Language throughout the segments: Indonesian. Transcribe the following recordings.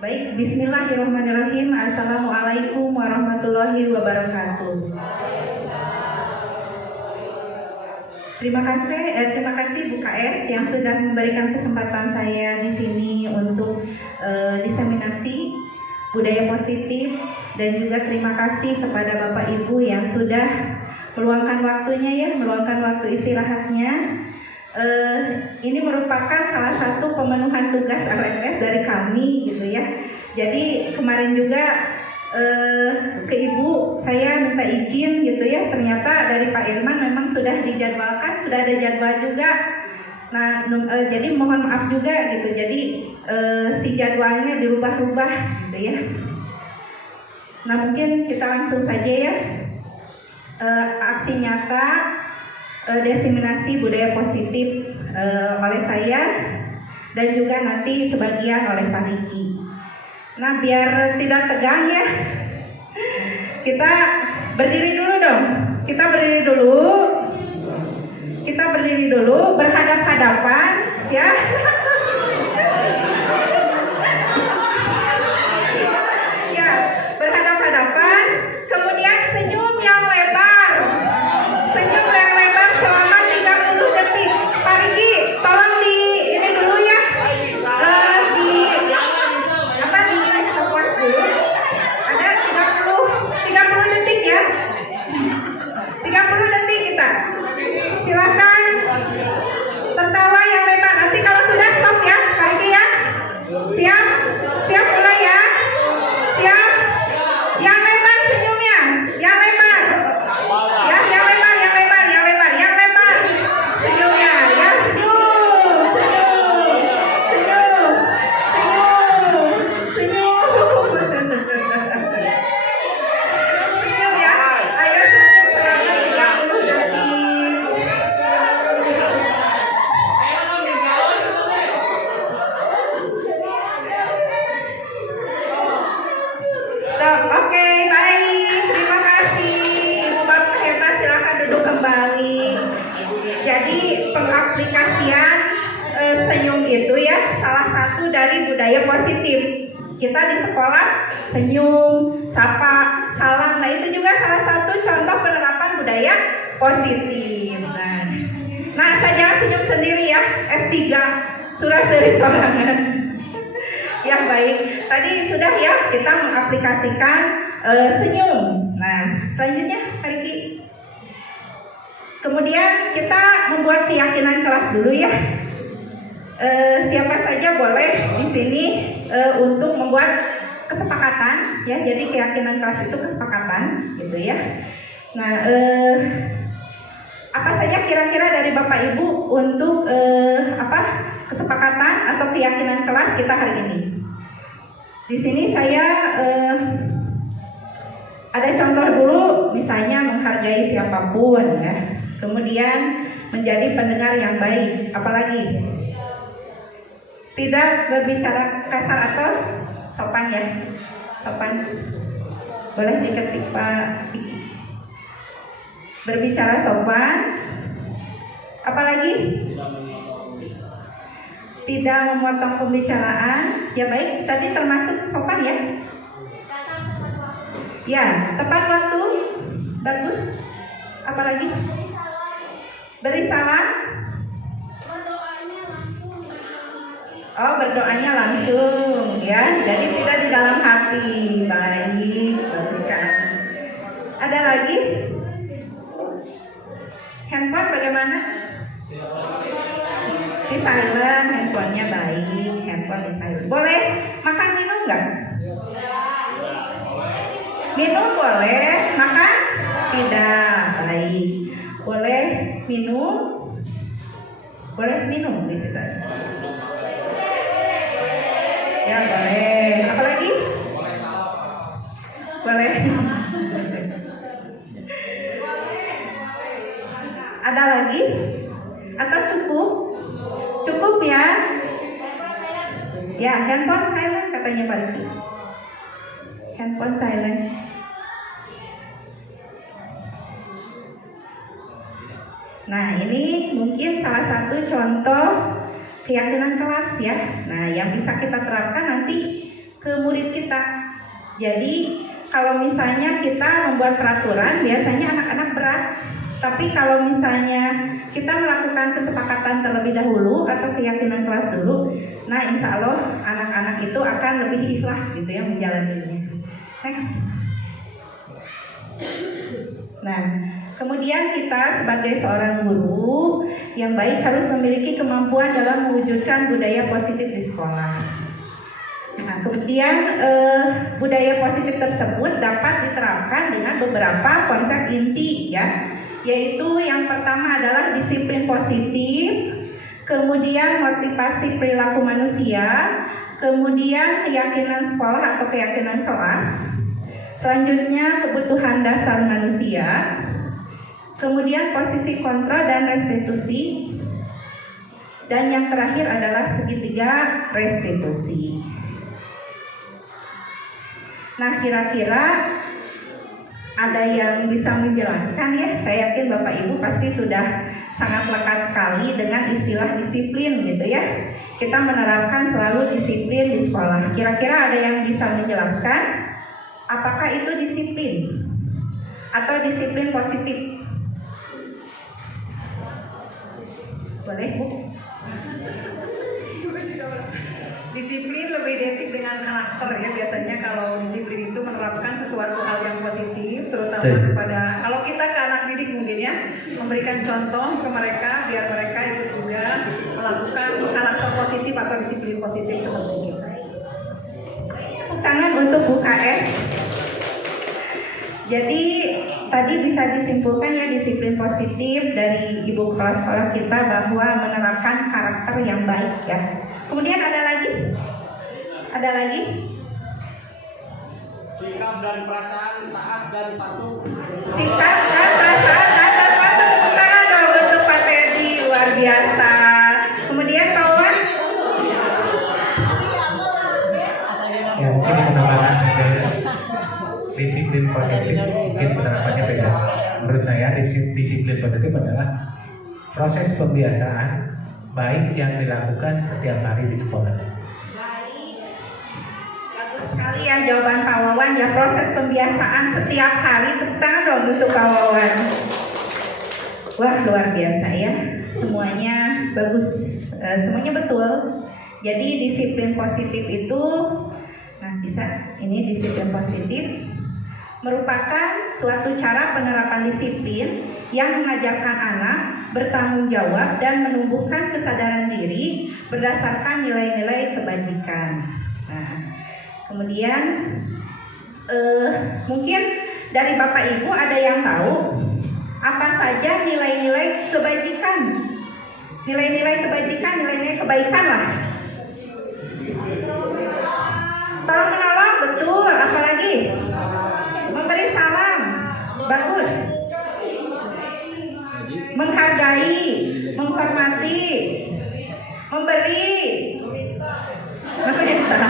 Baik, bismillahirrahmanirrahim. Assalamualaikum warahmatullahi wabarakatuh. Terima kasih Bu KS yang sudah memberikan kesempatan saya di sini untuk diseminasi budaya positif, dan juga terima kasih kepada Bapak Ibu yang sudah meluangkan waktunya meluangkan waktu istirahatnya. Ini merupakan salah satu pemenuhan tugas RMS dari kami gitu ya. Jadi kemarin juga ke Ibu saya minta izin gitu ya, ternyata dari Pak Irman memang sudah dijadwalkan, sudah ada jadwal juga. Nah jadi mohon maaf juga gitu, jadi si jadwalnya dirubah-rubah gitu ya. Nah mungkin kita langsung saja ya, aksi nyata diseminasi budaya positif oleh saya dan juga nanti sebagian oleh Pak Riki. Nah biar tidak tegang ya, kita berdiri dulu dong. Kita berdiri dulu berhadap-hadapan ya. Ya, berhadap-hadapan, kemudian senyum yang lebar. Senyum yang lebar selama 30 detik. Pak Riki, tolong di ini dulu ya. Di stopwatch dulu. Ada 30 detik ya. 30 detik kita. Silakan tertawa yang lebar. Nanti kalau sudah stop ya, Pak Riki ya. Siap? Siap mulai ya. Siap? Yang lebar senyumnya, yang lebar. Ya, yang lebar. Senyumnya, ya senyum ya. Ayo senyum selama 30 detik. Oke, baik. Terima kasih. Ibu Bapak hebat, silakan duduk kembali. Jadi pengaplikasian senyum itu ya salah satu dari budaya positif. Kita di sekolah senyum, sapa, salam. Nah itu juga salah satu contoh penerapan budaya positif. Nah saya jangan senyum sendiri ya. S3 surah dari sorangan. Ya baik, tadi sudah ya kita mengaplikasikan senyum. Nah selanjutnya Pak Riki. Kemudian kita membuat keyakinan kelas dulu ya. Siapa saja boleh di sini untuk membuat kesepakatan ya. Jadi keyakinan kelas itu kesepakatan gitu ya. Nah apa saja kira-kira dari Bapak Ibu untuk kesepakatan atau keyakinan kelas kita hari ini? Di sini saya ada contoh dulu, misalnya menghargai siapapun ya. Kemudian menjadi pendengar yang baik, apalagi tidak berbicara kasar atau sopan ya. Sopan boleh diketik Pak. Berbicara sopan, apalagi tidak memotong pembicaraan. Ya baik, tadi termasuk sopan ya. Ya, tepat waktu, bagus. Apalagi beri salam. Oh, berdoanya langsung ya. Jadi tidak di dalam hati. Baik, bagus kan. Ada lagi? Handphone bagaimana? Di silent, handphonenya baik. Handphone di silent. Boleh makan minum nggak? Minum boleh, makan tidak. Baik. Boleh minum? Boleh minum di situ. Ya boleh. Apalagi? Boleh. Ada lagi? Atau cukup? Cukup ya? Ya, handphone silent katanya Pak Riki. Handphone silent. Nah, ini mungkin salah satu contoh keyakinan kelas ya. Nah, yang bisa kita terapkan nanti ke murid kita. Jadi kalau misalnya kita membuat peraturan, biasanya anak-anak berat. Tapi kalau misalnya kita melakukan kesepakatan terlebih dahulu atau keyakinan kelas dulu, nah insya Allah anak-anak itu akan lebih ikhlas gitu ya menjalaninya. Next. Nah, kemudian kita sebagai seorang guru yang baik harus memiliki kemampuan dalam mewujudkan budaya positif di sekolah. Nah, kemudian budaya positif tersebut dapat diterapkan dengan beberapa konsep inti ya, yaitu yang pertama adalah disiplin positif, kemudian motivasi perilaku manusia, kemudian keyakinan sekolah atau keyakinan kelas, selanjutnya kebutuhan dasar manusia, kemudian posisi kontrol dan restitusi, dan yang terakhir adalah segitiga restitusi. Nah, kira-kira ada yang bisa menjelaskan ya? Saya yakin Bapak Ibu pasti sudah sangat lekat sekali dengan istilah disiplin gitu ya. Kita menerapkan selalu disiplin di sekolah. Kira-kira ada yang bisa menjelaskan apakah itu disiplin atau disiplin positif? Boleh Bu? Disiplin lebih identik dengan karakter ya, biasanya kalau disiplin itu menerapkan sesuatu hal yang positif, terutama kepada, kalau kita ke anak didik mungkin ya, memberikan contoh ke mereka biar mereka itu juga melakukan karakter positif atau disiplin positif seperti itu. Tepuk tangan untuk Bu KS. Jadi tadi bisa disimpulkan ya disiplin positif dari ibu kepala sekolah kita bahwa menerapkan karakter yang baik ya. Kemudian ada lagi? Ada lagi? Sikap dan perasaan taat dan patuh. Sikap dan perasaan taat dan patuh. Tepuk tangan dong untuk Pak Teddy, luar biasa. Kemudian Pak Wan? Ya, mungkin penerapan disiplin positif mungkin penerapannya beda. Menurut saya disiplin positif adalah proses pembiasaan baik yang dilakukan setiap hari di sekolah. Baik, bagus sekali ya jawaban Pak Wawan ya, proses pembiasaan setiap hari. Tepuk tangan dong untuk Pak Wawan. Wah, luar biasa ya, semuanya bagus, semuanya betul. Jadi disiplin positif itu, nah bisa ini disiplin positif merupakan suatu cara penerapan disiplin yang mengajarkan anak bertanggung jawab dan menumbuhkan kesadaran diri berdasarkan nilai-nilai kebajikan. Nah, kemudian mungkin dari Bapak Ibu ada yang tahu apa saja nilai-nilai kebajikan? Nilai-nilai kebajikan, nilai-nilai kebaikan lah. Tolong menolong, betul. Apalagi? Memberi salam, bagus. Menghargai, menghormati, memberi, meminta.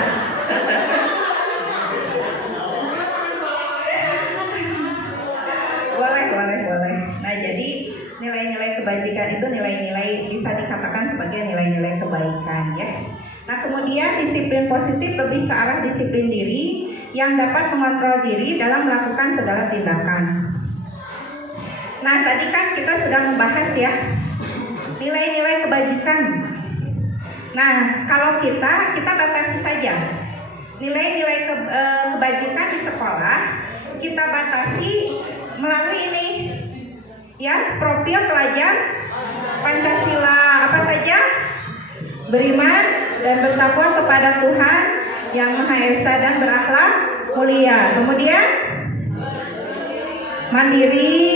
Boleh. Nah, jadi nilai-nilai kebajikan itu nilai-nilai bisa dikatakan sebagai nilai-nilai kebaikan ya. Nah, kemudian disiplin positif lebih ke arah disiplin diri yang dapat mengontrol diri dalam melakukan segala tindakan. Nah, tadi kan kita sudah membahas ya nilai-nilai kebajikan. Nah, kalau kita batasi saja nilai-nilai kebajikan di sekolah, kita batasi melalui ini ya, profil pelajar Pancasila apa saja? Beriman dan bertakwa kepada Tuhan yang Maha Esa dan berakhlak mulia. Kemudian mandiri.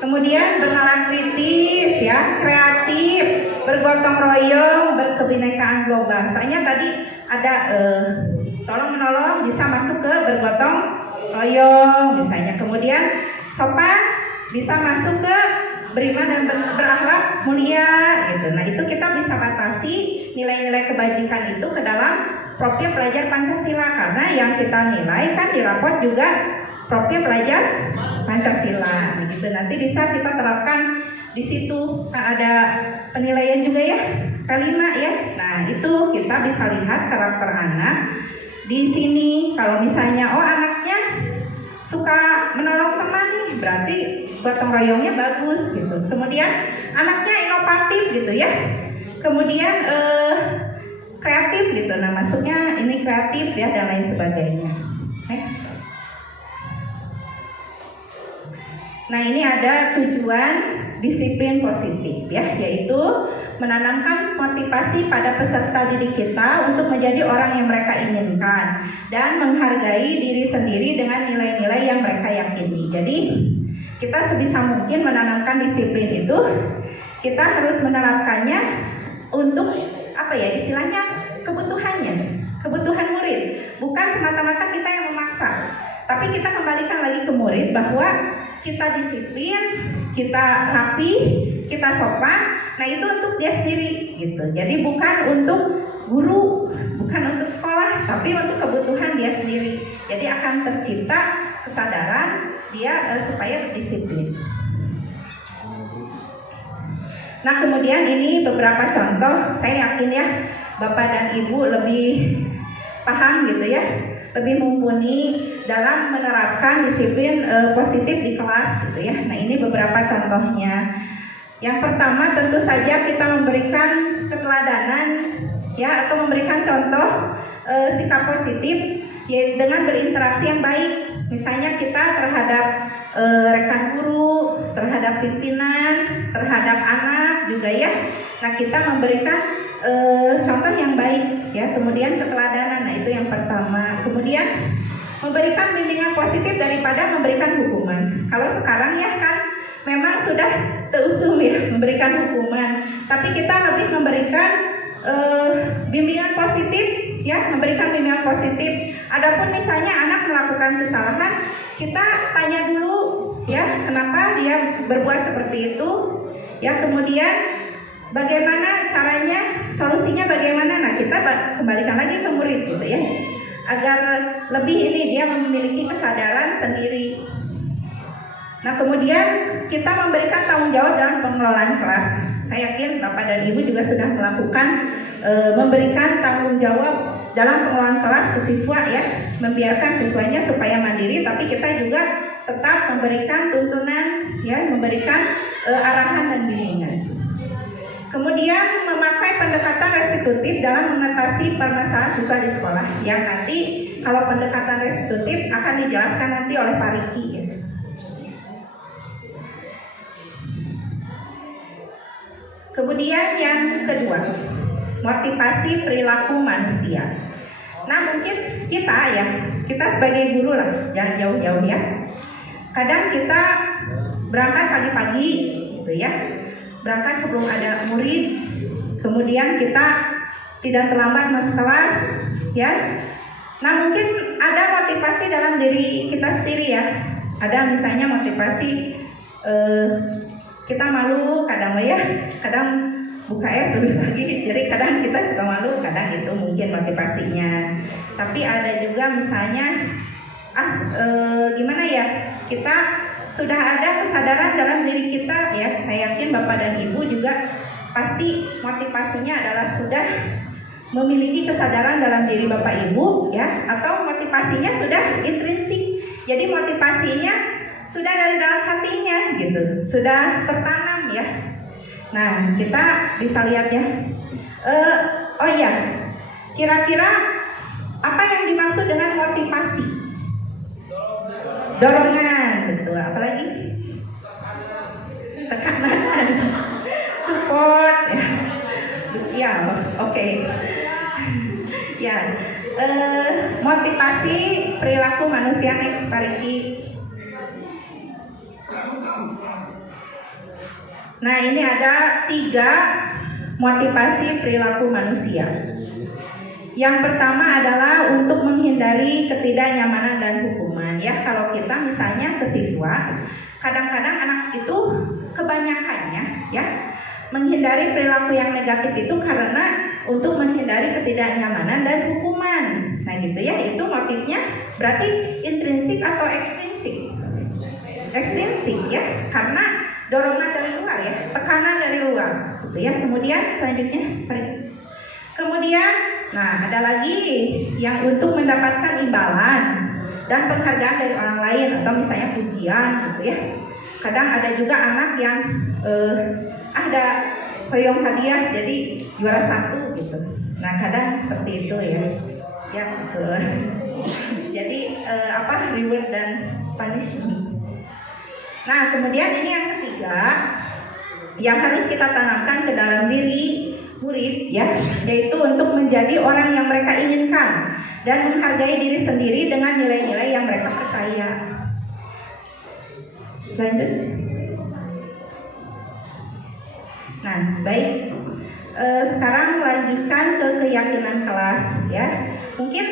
Kemudian bernalar kritis ya, kreatif, bergotong royong, berkebinekaan global. Soalnya tadi ada tolong menolong bisa masuk ke bergotong royong misalnya. Kemudian sopan bisa masuk ke beriman dan berakhlak mulia gitu. Nah, itu kita bisa batasi nilai-nilai kebajikan itu ke dalam profil pelajar Pancasila, karena yang kita nilai kan di rapot juga profil pelajar Pancasila begitu. Nanti bisa kita terapkan di situ. Nah, ada penilaian juga ya. K5 ya. Nah, itu kita bisa lihat karakter anak. Di sini kalau misalnya anaknya suka menolong teman nih, berarti gotong royongnya bagus gitu. Kemudian anaknya inovatif gitu ya. Kemudian kreatif gitu. Nah, maksudnya ini kreatif ya dan lain sebagainya. Next. Nah, ini ada tujuan disiplin positif ya, yaitu menanamkan motivasi pada peserta didik kita untuk menjadi orang yang mereka inginkan dan menghargai diri sendiri dengan nilai-nilai yang mereka yakini. Jadi kita sebisa mungkin menanamkan disiplin itu, kita harus menerapkannya untuk apa ya istilahnya kebutuhannya, kebutuhan murid, bukan semata-mata kita yang memaksa. Tapi kita kembalikan lagi ke murid bahwa kita disiplin, kita rapi, kita sopan. Nah, itu untuk dia sendiri gitu. Jadi bukan untuk guru, bukan untuk sekolah, tapi untuk kebutuhan dia sendiri. Jadi akan tercipta kesadaran dia supaya berdisiplin. Nah, kemudian ini beberapa contoh. Saya yakin ya Bapak dan Ibu lebih paham gitu ya, lebih mumpuni dalam menerapkan disiplin positif di kelas gitu ya. Nah, ini beberapa contohnya. Yang pertama tentu saja kita memberikan keteladanan ya, atau memberikan contoh sikap positif ya, dengan berinteraksi yang baik. Misalnya kita terhadap rekan guru, terhadap pimpinan, terhadap anak juga ya. Nah, kita memberikan contoh yang baik ya, kemudian keteladanan. Nah, itu yang pertama. Kemudian memberikan bimbingan positif daripada memberikan hukuman. Kalau sekarang ya kan memang sudah terusum ya memberikan hukuman, tapi kita lebih memberikan bimbingan positif ya, memberikan bimbingan positif. Adapun misalnya anak melakukan kesalahan, kita tanya dulu ya kenapa dia berbuat seperti itu ya, kemudian bagaimana caranya, solusinya bagaimana. Nah, kita kembalikan lagi ke murid gitu ya, agar lebih ini dia memiliki kesadaran sendiri. Nah, kemudian kita memberikan tanggung jawab dalam pengelolaan kelas. Saya yakin Bapak dan Ibu juga sudah melakukan memberikan tanggung jawab dalam pengelolaan kelas ke siswa ya, membiarkan siswanya supaya mandiri, tapi kita juga tetap memberikan tuntunan ya, memberikan arahan dan bimbingan. Kemudian memakai pendekatan restitutif dalam mengatasi permasalahan siswa di sekolah. Yang nanti kalau pendekatan restitutif akan dijelaskan nanti oleh Pak Riki ya. Kemudian yang kedua, motivasi perilaku manusia. Nah, mungkin kita sebagai guru lah, jangan jauh-jauh ya. Kadang kita berangkat pagi-pagi gitu ya, berangkat sebelum ada murid, kemudian kita tidak terlambat masuk kelas ya. Nah, mungkin ada motivasi dalam diri kita sendiri ya. Ada misalnya motivasi kita malu kadang ya, kadang buka lebih pagi, jadi kadang kita suka malu, kadang itu mungkin motivasinya. Tapi ada juga misalnya gimana ya, kita sudah ada kesadaran dalam diri kita ya. Saya yakin Bapak dan Ibu juga pasti motivasinya adalah sudah memiliki kesadaran dalam diri Bapak Ibu ya, atau motivasinya sudah intrinsik. Jadi motivasinya sudah dari dalam hatinya gitu, sudah tertanam ya. Nah, kita bisa lihat ya. Oh iya, kira-kira apa yang dimaksud dengan motivasi? Dorongan, betul. Apalagi tekanan, support, ya, oke. Ya, motivasi perilaku manusia next Pak Riki. Nah, ini ada 3 motivasi perilaku manusia. Yang pertama adalah untuk menghindari ketidaknyamanan dan hukuman. Ya, kalau kita misalnya ke siswa, kadang-kadang anak itu kebanyakannya ya menghindari perilaku yang negatif itu karena untuk menghindari ketidaknyamanan dan hukuman. Nah, gitu ya, itu motifnya berarti intrinsik atau ekstrinsik? Ekstrinsik ya, karena dorongan dari luar ya, tekanan dari luar, gitu ya. Kemudian selanjutnya, kemudian, nah ada lagi yang untuk mendapatkan imbalan dan penghargaan dari orang lain atau misalnya pujian, gitu ya. Kadang ada juga anak yang ada peyong hadiah jadi juara 1 gitu. Nah kadang seperti itu ya, ya betul. Jadi reward dan punishment. Nah kemudian ini yang ketiga yang harus kita tanamkan ke dalam diri murid ya, yaitu untuk menjadi orang yang mereka inginkan dan menghargai diri sendiri dengan nilai-nilai yang mereka percaya. Lanjut. Nah baik. Sekarang lanjutkan ke keyakinan kelas ya. Mungkin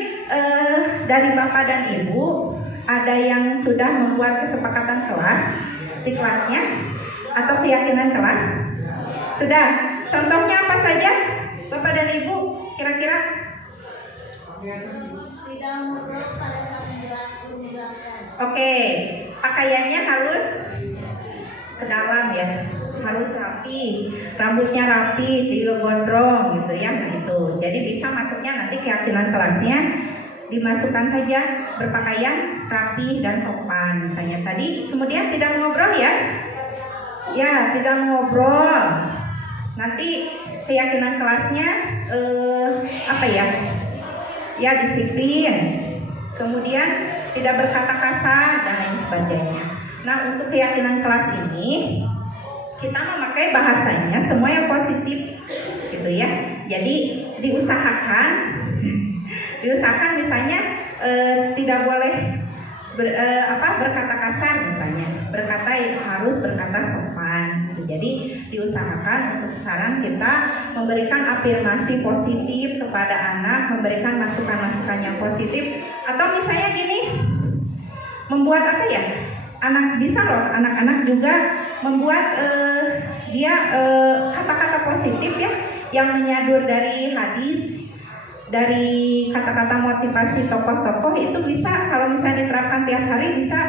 dari Bapak dan Ibu ada yang sudah membuat kesepakatan kelas di kelasnya atau keyakinan kelas? Sudah. Contohnya apa saja Bapak dan Ibu kira-kira? Tidak ngobrol pada saat menjelaskan. Oke, pakaiannya harus ke dalam ya, harus rapi, rambutnya rapi, tidak gondrong gitu ya, itu. Jadi bisa masuknya nanti keyakinan kelasnya dimasukkan saja berpakaian rapi dan sopan misalnya tadi. Kemudian tidak ngobrol ya, tidak ngobrol. Nanti keyakinan kelasnya ya disiplin. Kemudian tidak berkata kasar dan lain sebagainya. Nah untuk keyakinan kelas ini kita memakai bahasanya semua yang positif gitu ya. Jadi diusahakan misalnya tidak boleh berkata kasar misalnya, harus berkata sopan gitu. Jadi diusahakan untuk sekarang kita memberikan afirmasi positif kepada anak, memberikan masukan-masukan yang positif, atau misalnya gini, membuat anak bisa loh, anak-anak juga membuat kata-kata positif ya yang menyadur dari hadis, dari kata-kata motivasi tokoh-tokoh itu bisa kalau misalnya diterapkan tiap hari bisa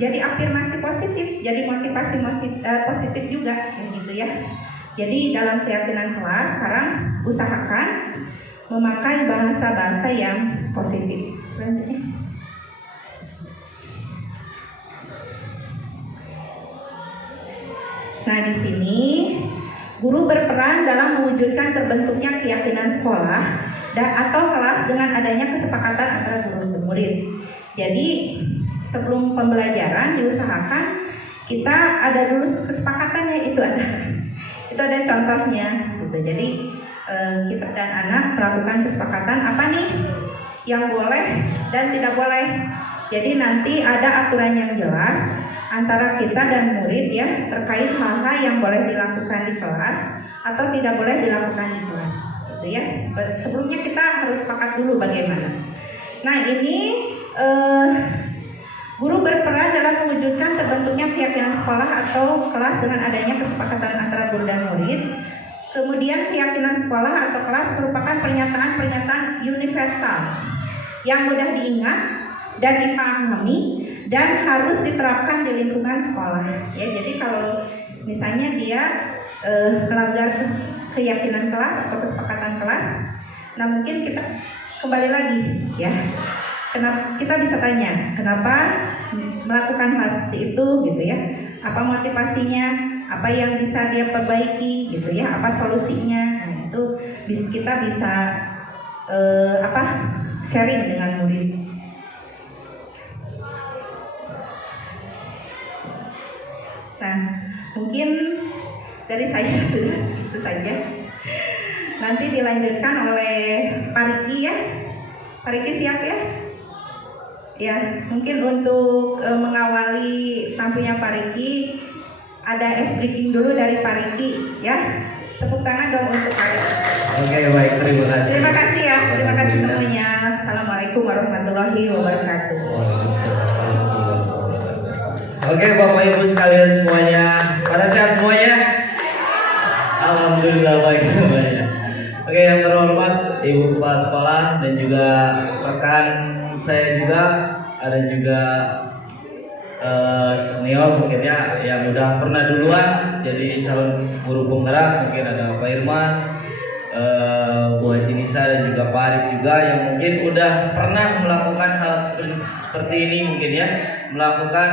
jadi afirmasi positif, jadi motivasi positif juga gitu ya. Jadi dalam keyakinan kelas sekarang usahakan memakai bahasa-bahasa yang positif. Selanjutnya. Nah di sini guru berperan dalam mewujudkan terbentuknya keyakinan sekolah atau kelas dengan adanya kesepakatan antara guru dan murid. Jadi sebelum pembelajaran diusahakan kita ada dulu kesepakatannya, itu ada contohnya gitu. Jadi kita dan anak melakukan kesepakatan apa nih yang boleh dan tidak boleh. Jadi nanti ada aturan yang jelas antara kita dan murid ya terkait hal-hal yang boleh dilakukan di kelas atau tidak boleh dilakukan di kelas gitu ya. Sebelumnya kita harus sepakat dulu bagaimana. Nah ini guru berperan dalam mewujudkan terbentuknya keyakinan sekolah atau kelas dengan adanya kesepakatan antara guru dan murid. Kemudian keyakinan sekolah atau kelas merupakan pernyataan-pernyataan universal yang mudah diingat dan dipahami dan harus diterapkan di lingkungan sekolah ya. Jadi kalau misalnya dia melanggar keyakinan kelas atau kesepakatan kelas, nah mungkin kita kembali lagi ya, kenapa kita bisa tanya kenapa melakukan hal seperti itu gitu ya, apa motivasinya, apa yang bisa dia perbaiki gitu ya, apa solusinya. Nah itu kita bisa sharing dengan murid. Nah, mungkin dari saya sudah itu saja. Nanti dilanjutkan oleh Pak Riki ya. Pak Riki siap ya? Ya, mungkin untuk mengawali tampilnya Pak Riki ada ice breaking dulu dari Pak Riki ya. Tepuk tangan dong untuk Pak Riki. Oke, baik, terima kasih. Terima kasih ya, terima kasih semuanya. Assalamualaikum warahmatullahi wabarakatuh. Oke Bapak Ibu sekalian semuanya, pada sehat semuanya? Alhamdulillah baik semuanya. Oke, yang terhormat Ibu Kepala Sekolah dan juga rekan saya juga, ada juga senior mungkin ya yang udah pernah duluan jadi calon guru penggerak, mungkin ada Pak Irman, Bu Haji Nisa dan juga Pak Arif juga yang mungkin udah pernah melakukan hal seperti ini mungkin ya, melakukan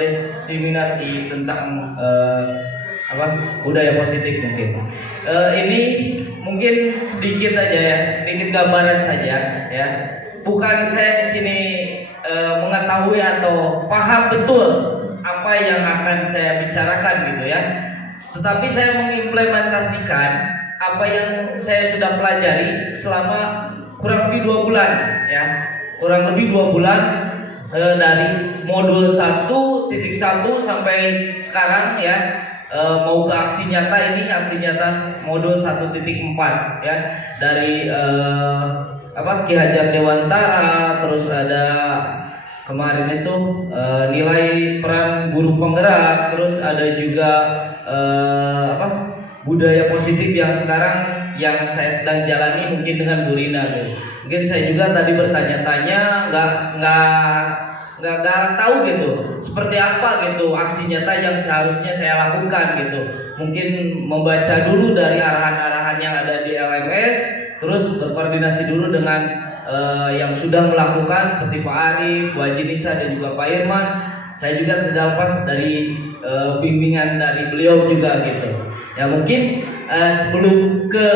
diseminasi tentang budaya positif mungkin. Ini mungkin sedikit aja ya, sedikit gambaran saja ya. Bukan saya di sini mengetahui atau paham betul apa yang akan saya bicarakan gitu ya. Tetapi saya mengimplementasikan apa yang saya sudah pelajari selama kurang lebih 2 bulan ya. Kurang lebih 2 bulan dari modul 1.1 sampai sekarang ya. Mau ke aksi nyata, ini aksi nyata modul 1.4 ya, dari Ki Hajar Dewantara, terus ada kemarin itu nilai peran guru penggerak, terus ada juga budaya positif yang sekarang yang saya sedang jalani mungkin dengan Bu Rina tuh. Mungkin saya juga tadi bertanya-tanya nggak tahu gitu seperti apa gitu aksi nyata yang seharusnya saya lakukan gitu. Mungkin membaca dulu dari arahan-arahan yang ada di LMS, terus berkoordinasi dulu dengan yang sudah melakukan seperti Pak Arif, Bu Haji Nisa dan juga Pak Irman. Saya juga terdapat dari bimbingan dari beliau juga gitu. Ya mungkin sebelum ke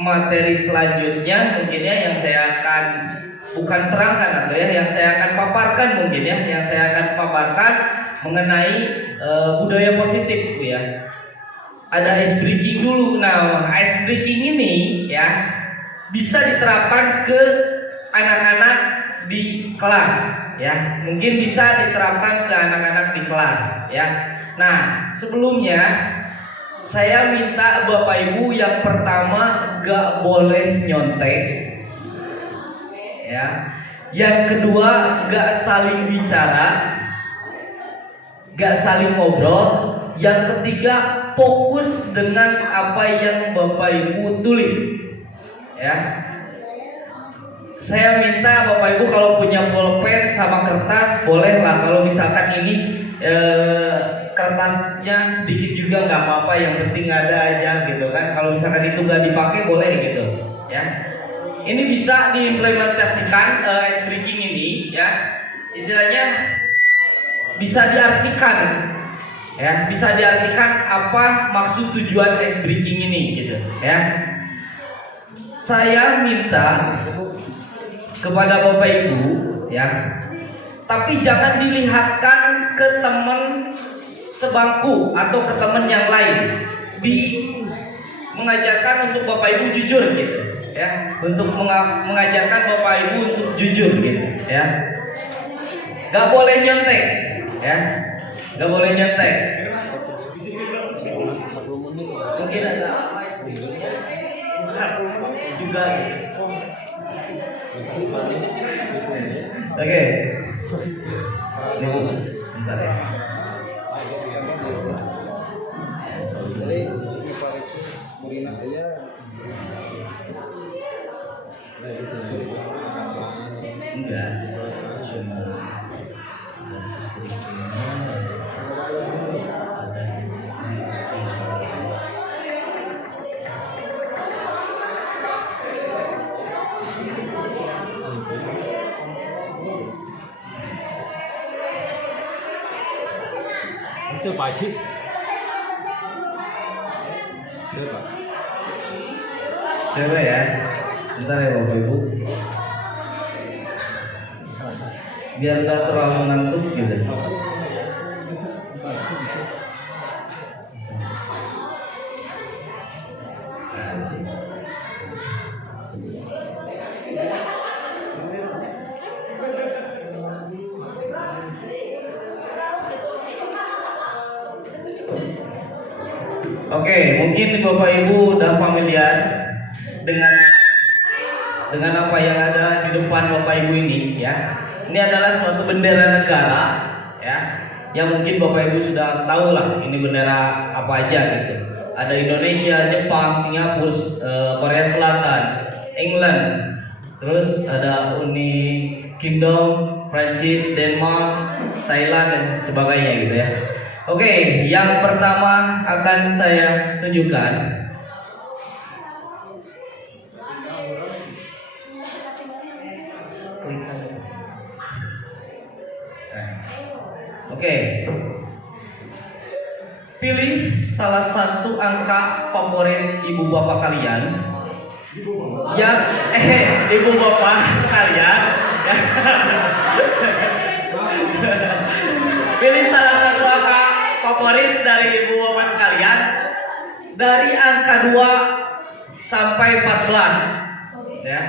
materi selanjutnya mungkin ya yang saya akan bukan terangkan atau ya yang saya akan paparkan mungkin ya, yang saya akan paparkan mengenai budaya positif Bu ya. Ada ice breaking dulu. Nah, ice breaking ini ya bisa diterapkan ke anak-anak di kelas ya. Mungkin bisa diterapkan ke anak-anak di kelas ya. Nah, sebelumnya saya minta Bapak Ibu yang pertama gak boleh nyontek ya. Yang kedua gak saling bicara, gak saling ngobrol. Yang ketiga fokus dengan apa yang Bapak Ibu tulis ya. Saya minta Bapak Ibu kalau punya pulpen sama kertas boleh lah. Kalau misalkan ini kertasnya sedikit juga nggak apa-apa, yang penting ada aja gitu kan. Kalau misalkan itu nggak dipakai boleh gitu ya. Ini bisa diimplementasikan ice breaking ini ya, istilahnya bisa diartikan ya, bisa diartikan apa maksud tujuan ice breaking ini gitu ya. Saya minta kepada Bapak Ibu ya, tapi jangan dilihatkan ke teman sebangku atau ke teman yang lain. Mengajarkan untuk Bapak Ibu jujur gitu ya, untuk mengajarkan Bapak Ibu untuk jujur gitu ya. Gak boleh nyontek ya, gak boleh nyontek. Mungkin ada apa juga gitu. Oke. Bentar ya. Enggak. Itu Pak Haji. Coba ya. Bentar ya Bapak Ibu. Biar gak terlalu ngantuk gitu. Oke, mungkin Bapak Ibu udah familiar dengan apa yang ada di depan Bapak Ibu ini ya. Ini adalah suatu bendera negara ya, yang mungkin Bapak Ibu sudah tahu lah ini bendera apa aja gitu. Ada Indonesia, Jepang, Singapura, Korea Selatan, England, terus ada Uni Kingdom, Prancis, Denmark, Thailand dan sebagainya gitu ya. Oke, yang pertama akan saya tunjukkan. Oke. Pilih salah satu angka favorit ibu bapak kalian. Yang ibu bapak sekalian. Pilih salah satu angka favorit dari ibu bapak sekalian dari angka 2 sampai 14 ya.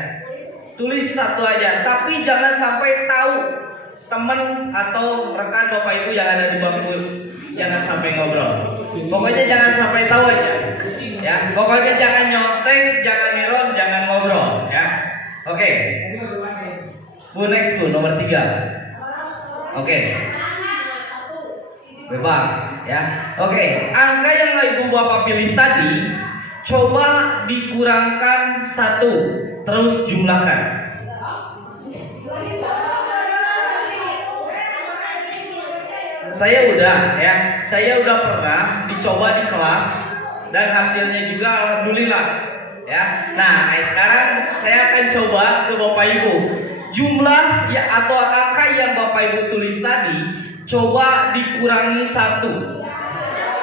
Tulis satu aja, tapi jangan sampai tahu teman atau rekan bapak ibu yang ada di bangku, jangan sampai ngobrol. Pokoknya jangan sampai tahu aja ya. Pokoknya jangan nyontek, jangan niron, jangan ngobrol ya. Oke. Bu, next Bu, nomor 3. Oke. Bebas ya. Oke, angka yang ibu bapak pilih tadi coba dikurangkan 1, terus jumlahkan. Saya udah pernah dicoba di kelas dan hasilnya juga alhamdulillah ya. Nah, sekarang saya akan coba ke bapak ibu jumlah ya atau angka yang bapak ibu tulis tadi coba dikurangi 1,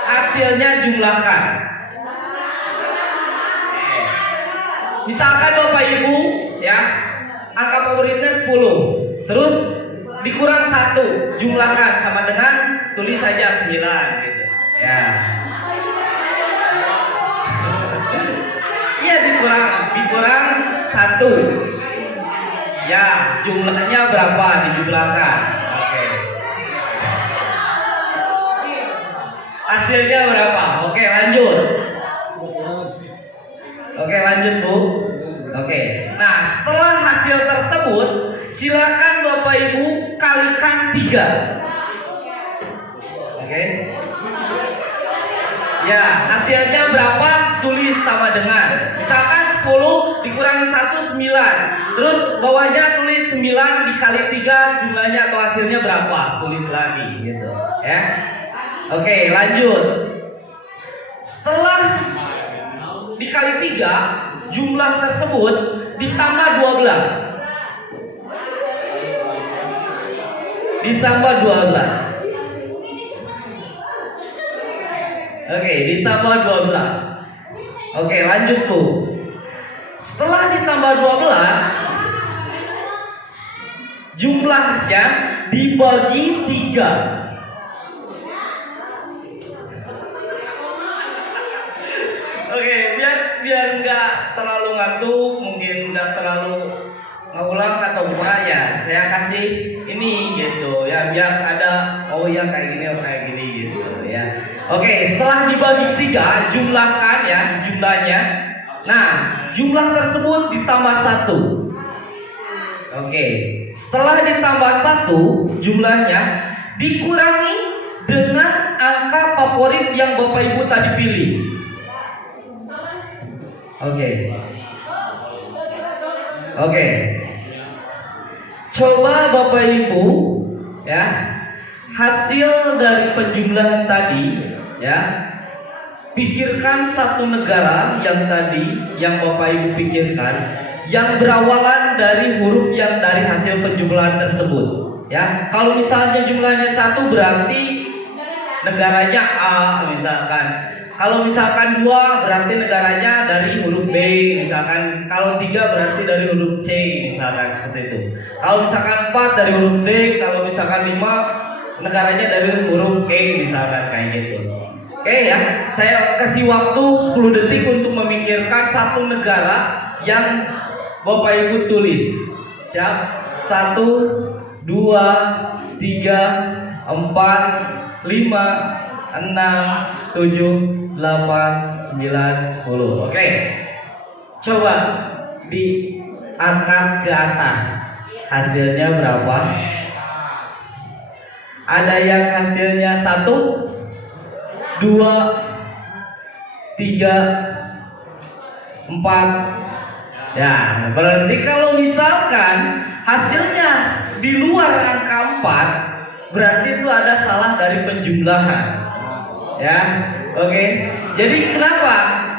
hasilnya jumlahkan. Misalkan bapak ibu ya angka favoritnya 10, terus dikurang 1, jumlahkan sama dengan tulis saja 9 gitu ya. Iya, dikurang 1 ya, jumlahnya berapa dijumlahkan. Oke. Hasilnya berapa? Oke, lanjut. Oke, lanjut Bu. Oke. Nah, setelah hasil tersebut silakan bapak ibu kalikan 3. Oke. Ya, hasilnya berapa? Tulis sama dengan. Misalkan 10 dikurangi 1 9. Terus bawahnya tulis 9 dikali 3, jumlahnya atau hasilnya berapa? Tulis lagi gitu, ya. Oke, lanjut. Setelah dikali 3, jumlah tersebut ditambah 12. Ditambah 12. Oke, ditambah 12. Oke, lanjut Bu. Setelah ditambah 12, jumlahnya dibagi 3. Oke, biar nggak terlalu ngantuk, mungkin nggak terlalu ngulang atau ya, saya kasih ini gitu ya, biar ada kayak gini kayak gini gitu ya. Oke, setelah dibagi 3, jumlahkan ya jumlahnya. Nah, jumlah tersebut ditambah 1. Oke, setelah ditambah 1, jumlahnya dikurangi dengan angka favorit yang Bapak Ibu tadi pilih. Oke. Coba Bapak Ibu ya, hasil dari penjumlahan tadi ya, pikirkan satu negara yang tadi yang Bapak Ibu pikirkan yang berawalan dari huruf yang dari hasil penjumlahan tersebut ya. Kalau misalnya jumlahnya 1 berarti negaranya A misalkan. Kalau misalkan 2 berarti negaranya dari huruf B misalkan. Kalau 3 berarti dari huruf C misalkan, seperti itu. Kalau misalkan 4 dari huruf D, kalau misalkan 5 negaranya dari huruf E misalkan, kayak gitu. Oke ya, saya kasih waktu 10 detik untuk memikirkan satu negara yang Bapak Ibu tulis. Siap? 1, 2, 3, 4, 5, 6, 7, 8, 9, 10. Oke. Coba diangkat ke atas. Hasilnya berapa? Ada yang hasilnya 1, 2, 3, 4, 5, 6, Ya, berarti kalau misalkan hasilnya di luar angka 4, berarti itu ada salah dari penjumlahan. Ya, oke. Jadi kenapa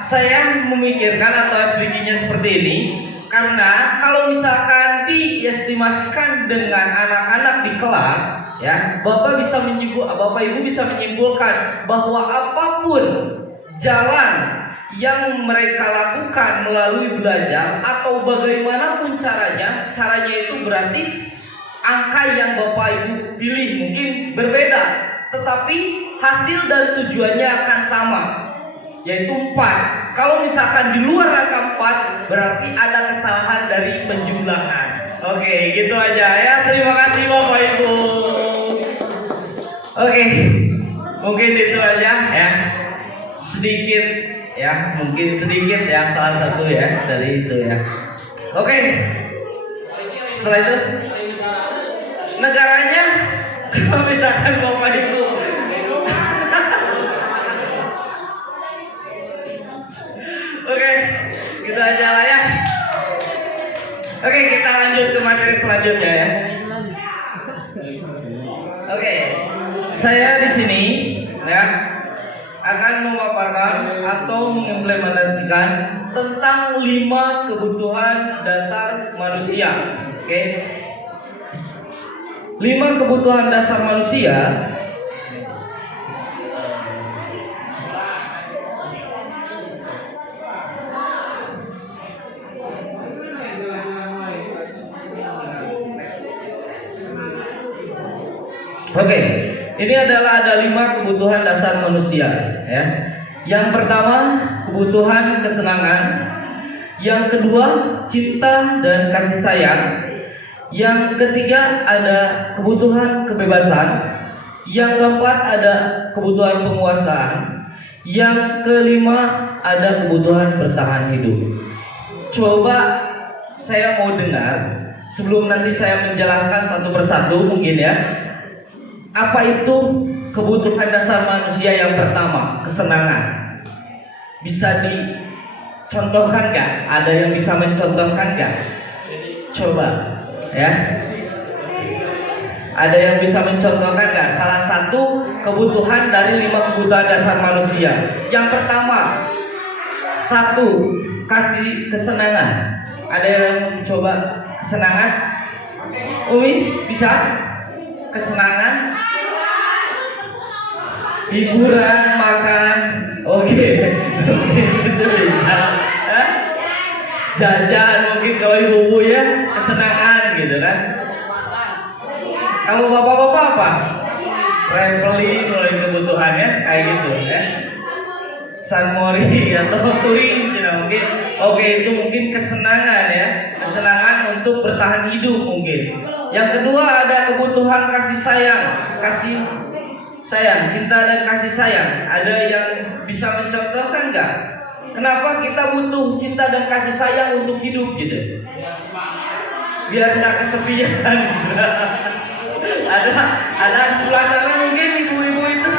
saya memikirkan atau SPG-nya seperti ini? Karena kalau misalkan diestimasikan dengan anak-anak di kelas, ya, Bapak Ibu bisa menyimpulkan bahwa apapun jalan yang mereka lakukan melalui belajar atau bagaimanapun caranya itu berarti angka yang Bapak Ibu pilih mungkin berbeda, tetapi hasil dan tujuannya akan sama, yaitu 4. Kalau misalkan di luar angka 4, berarti ada kesalahan dari penjumlahan. Oke, gitu aja ya. Terima kasih Bapak Ibu. Oke, mungkin itu aja ya. Sedikit ya, mungkin sedikit ya, salah satu ya dari itu ya. Oke. Setelah itu negaranya, kalau misalkan Bapak Ibu oke, gitu aja lah ya. Oke, kita lanjut ke materi selanjutnya ya. Oke, saya di sini ya akan memaparkan atau mengimplementasikan tentang 5 kebutuhan dasar manusia. Oke, 5 kebutuhan dasar manusia. Oke, ini adalah ada 5 kebutuhan dasar manusia ya. Yang pertama, kebutuhan kesenangan. Yang kedua, cinta dan kasih sayang. Yang ketiga, ada kebutuhan kebebasan. Yang keempat, ada kebutuhan penguasaan. Yang kelima, ada kebutuhan bertahan hidup. Coba saya mau dengar sebelum nanti saya menjelaskan satu persatu mungkin ya. Apa itu kebutuhan dasar manusia yang pertama? Kesenangan. Bisa dicontohkan nggak? Ada yang bisa mencontohkan nggak? Coba, ya. Ada yang bisa mencontohkan nggak? Salah satu kebutuhan dari 5 kebutuhan dasar manusia. Yang pertama, 1, kasih kesenangan. Ada yang coba kesenangan? Umi, bisa? Kesenangan, hiburan, makan, oke. Itu bisa. Jajan mungkin kalau ibu ya, kesenangan gitu kan. Kalau bapak-bapak apa? Traveling mulai kebutuhannya kayak gitu ya. San Mori atau touring mungkin. Oke, itu mungkin kesenangan ya. Kesenangan untuk bertahan hidup mungkin. Yang kedua ada kebutuhan kasih sayang. Kasih sayang, cinta dan kasih sayang. Ada yang bisa mencontohkan nggak? Kenapa kita butuh cinta dan kasih sayang untuk hidup gitu? Biar tidak kesepian. ada di sebelah sana mungkin ibu-ibu itu.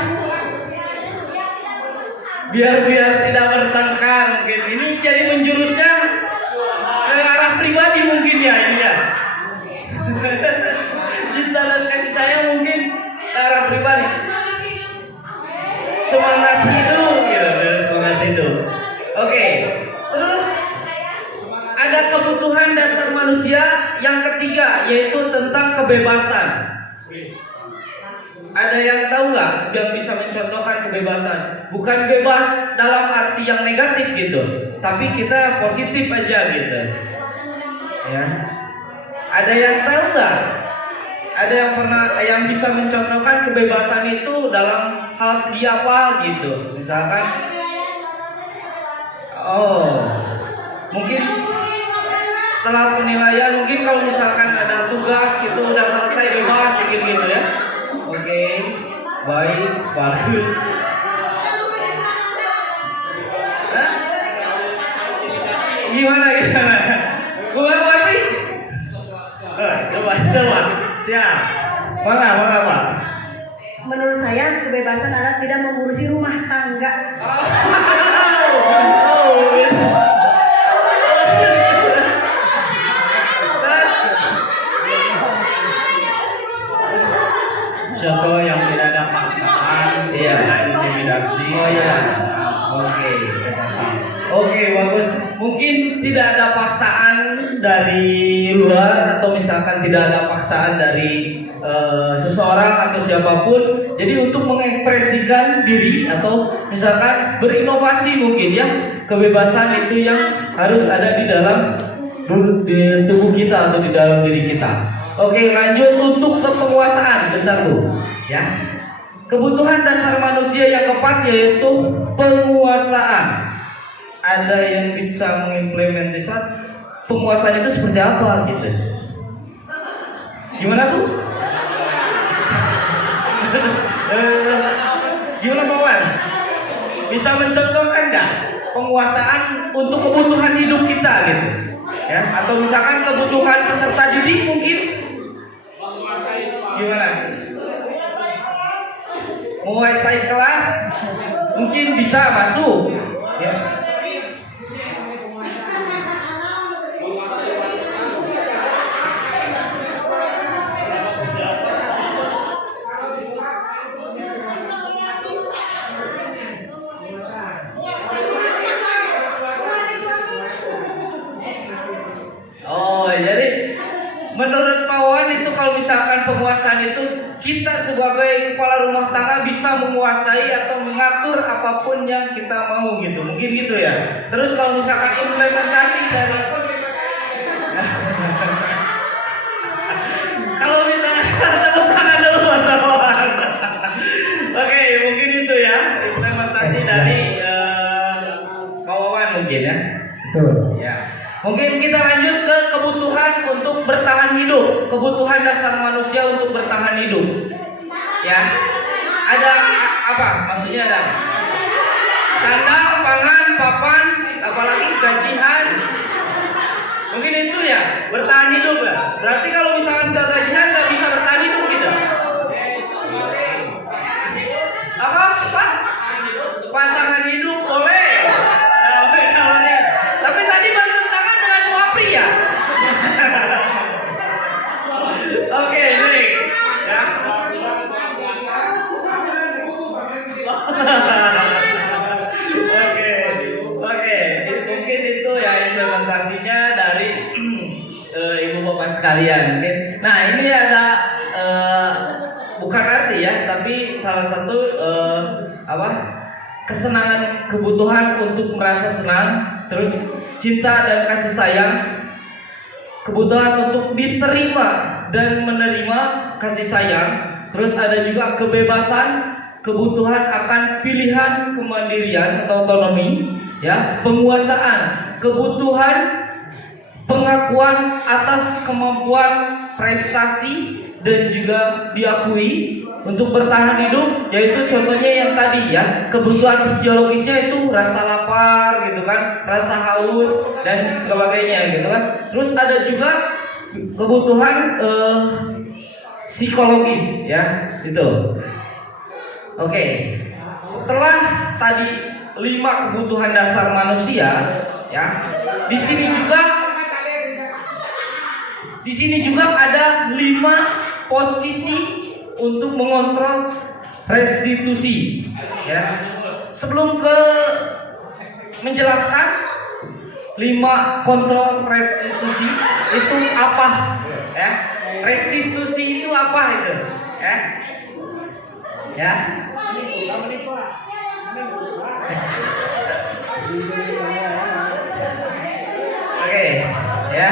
Biar tidak bertengkar mungkin. Ini jadi menjurusnya ke arah pribadi mungkin ya ini ya. Cinta dan kasih sayang mungkin ke arah pribadi. Semangat hidup gitu, semangat hidup. Oke. Terus ada kebutuhan dasar manusia yang ketiga, yaitu tentang kebebasan. Ada yang tahu nggak yang bisa mencontohkan kebebasan? Bukan bebas dalam arti yang negatif gitu, tapi kita positif aja gitu. Ya. Ada yang tahu nggak? Ada yang bisa mencontohkan kebebasan itu dalam hal segi apa gitu? Misalkan, mungkin setelah penilaian, mungkin kalau misalkan ada tugas gitu udah selesai bebas gitu ya. Oke, baik, bagus. Gimana? Gua berarti? Coba. Siap. Mana Pak? Menurut saya kebebasan adalah tidak mengurusi rumah tangga. mungkin tidak ada paksaan dari luar atau misalkan tidak ada paksaan dari seseorang atau siapapun. Jadi untuk mengekspresikan diri atau misalkan berinovasi mungkin ya, kebebasan itu yang harus ada di dalam tubuh kita atau di dalam diri kita. Oke, lanjut untuk kepenguasaan, bentar tuh ya. Kebutuhan dasar manusia yang keempat yaitu penguasaan. Ada yang bisa mengimplementasikan penguasaan itu seperti apa gitu? Gimana tuh? Gimana Bawan? Bisa mencontohkan nggak penguasaan untuk kebutuhan hidup kita gitu? Ya, atau misalkan kebutuhan peserta didik mungkin? Gimana? Menguasai kelas mungkin bisa masuk ya. Oh, jadi menurut Pak Wawan itu kalau misalkan penguasaan itu kita sebagai kepala rumah tangga bisa menguasai atau mengatur apapun yang kita mau gitu, mungkin gitu ya. Terus kalau misalkan implementasi dari kalau misalkan tepuk tangan dulu teman-teman. Oke, mungkin itu ya implementasi dari Pak Wawan mungkin ya. Betul. Ya. Mungkin kita lanjut ke kebutuhan untuk bertahan hidup, kebutuhan dasar manusia untuk bertahan hidup. Ya, ada apa? Maksudnya ada sandal, pangan, papan, apalagi gajian. Mungkin itu ya bertahan hidup ya. Berarti kalau misalkan nggak gajian nggak bisa bertahan hidup kita. Apa? Pak? Pasangan hidup boleh. Tapi tadi bertentangan dengan muapri ya. Oke, baik. Ya. Oke. Mungkin itu ya implementasinya dari ibu bapak sekalian. Mungkin. Nah ini ada bukan arti ya, tapi salah satu kesenangan, kebutuhan untuk merasa senang, terus cinta dan kasih sayang, kebutuhan untuk diterima dan menerima kasih sayang, terus ada juga kebebasan, kebutuhan akan pilihan kemandirian atau otonomi, ya, penguasaan, kebutuhan pengakuan atas kemampuan prestasi dan juga diakui untuk bertahan hidup, yaitu contohnya yang tadi ya, kebutuhan fisiologisnya itu rasa lapar gitu kan, rasa haus dan sebagainya gitu kan. Terus ada juga kebutuhan psikologis ya, gitu. Oke. Setelah tadi 5 kebutuhan dasar manusia ya, di sini juga ada 5 posisi untuk mengontrol restitusi ya. Sebelum ke menjelaskan 5 kontrol restitusi itu apa ya, restitusi itu apa itu ya, ya. Oke ya.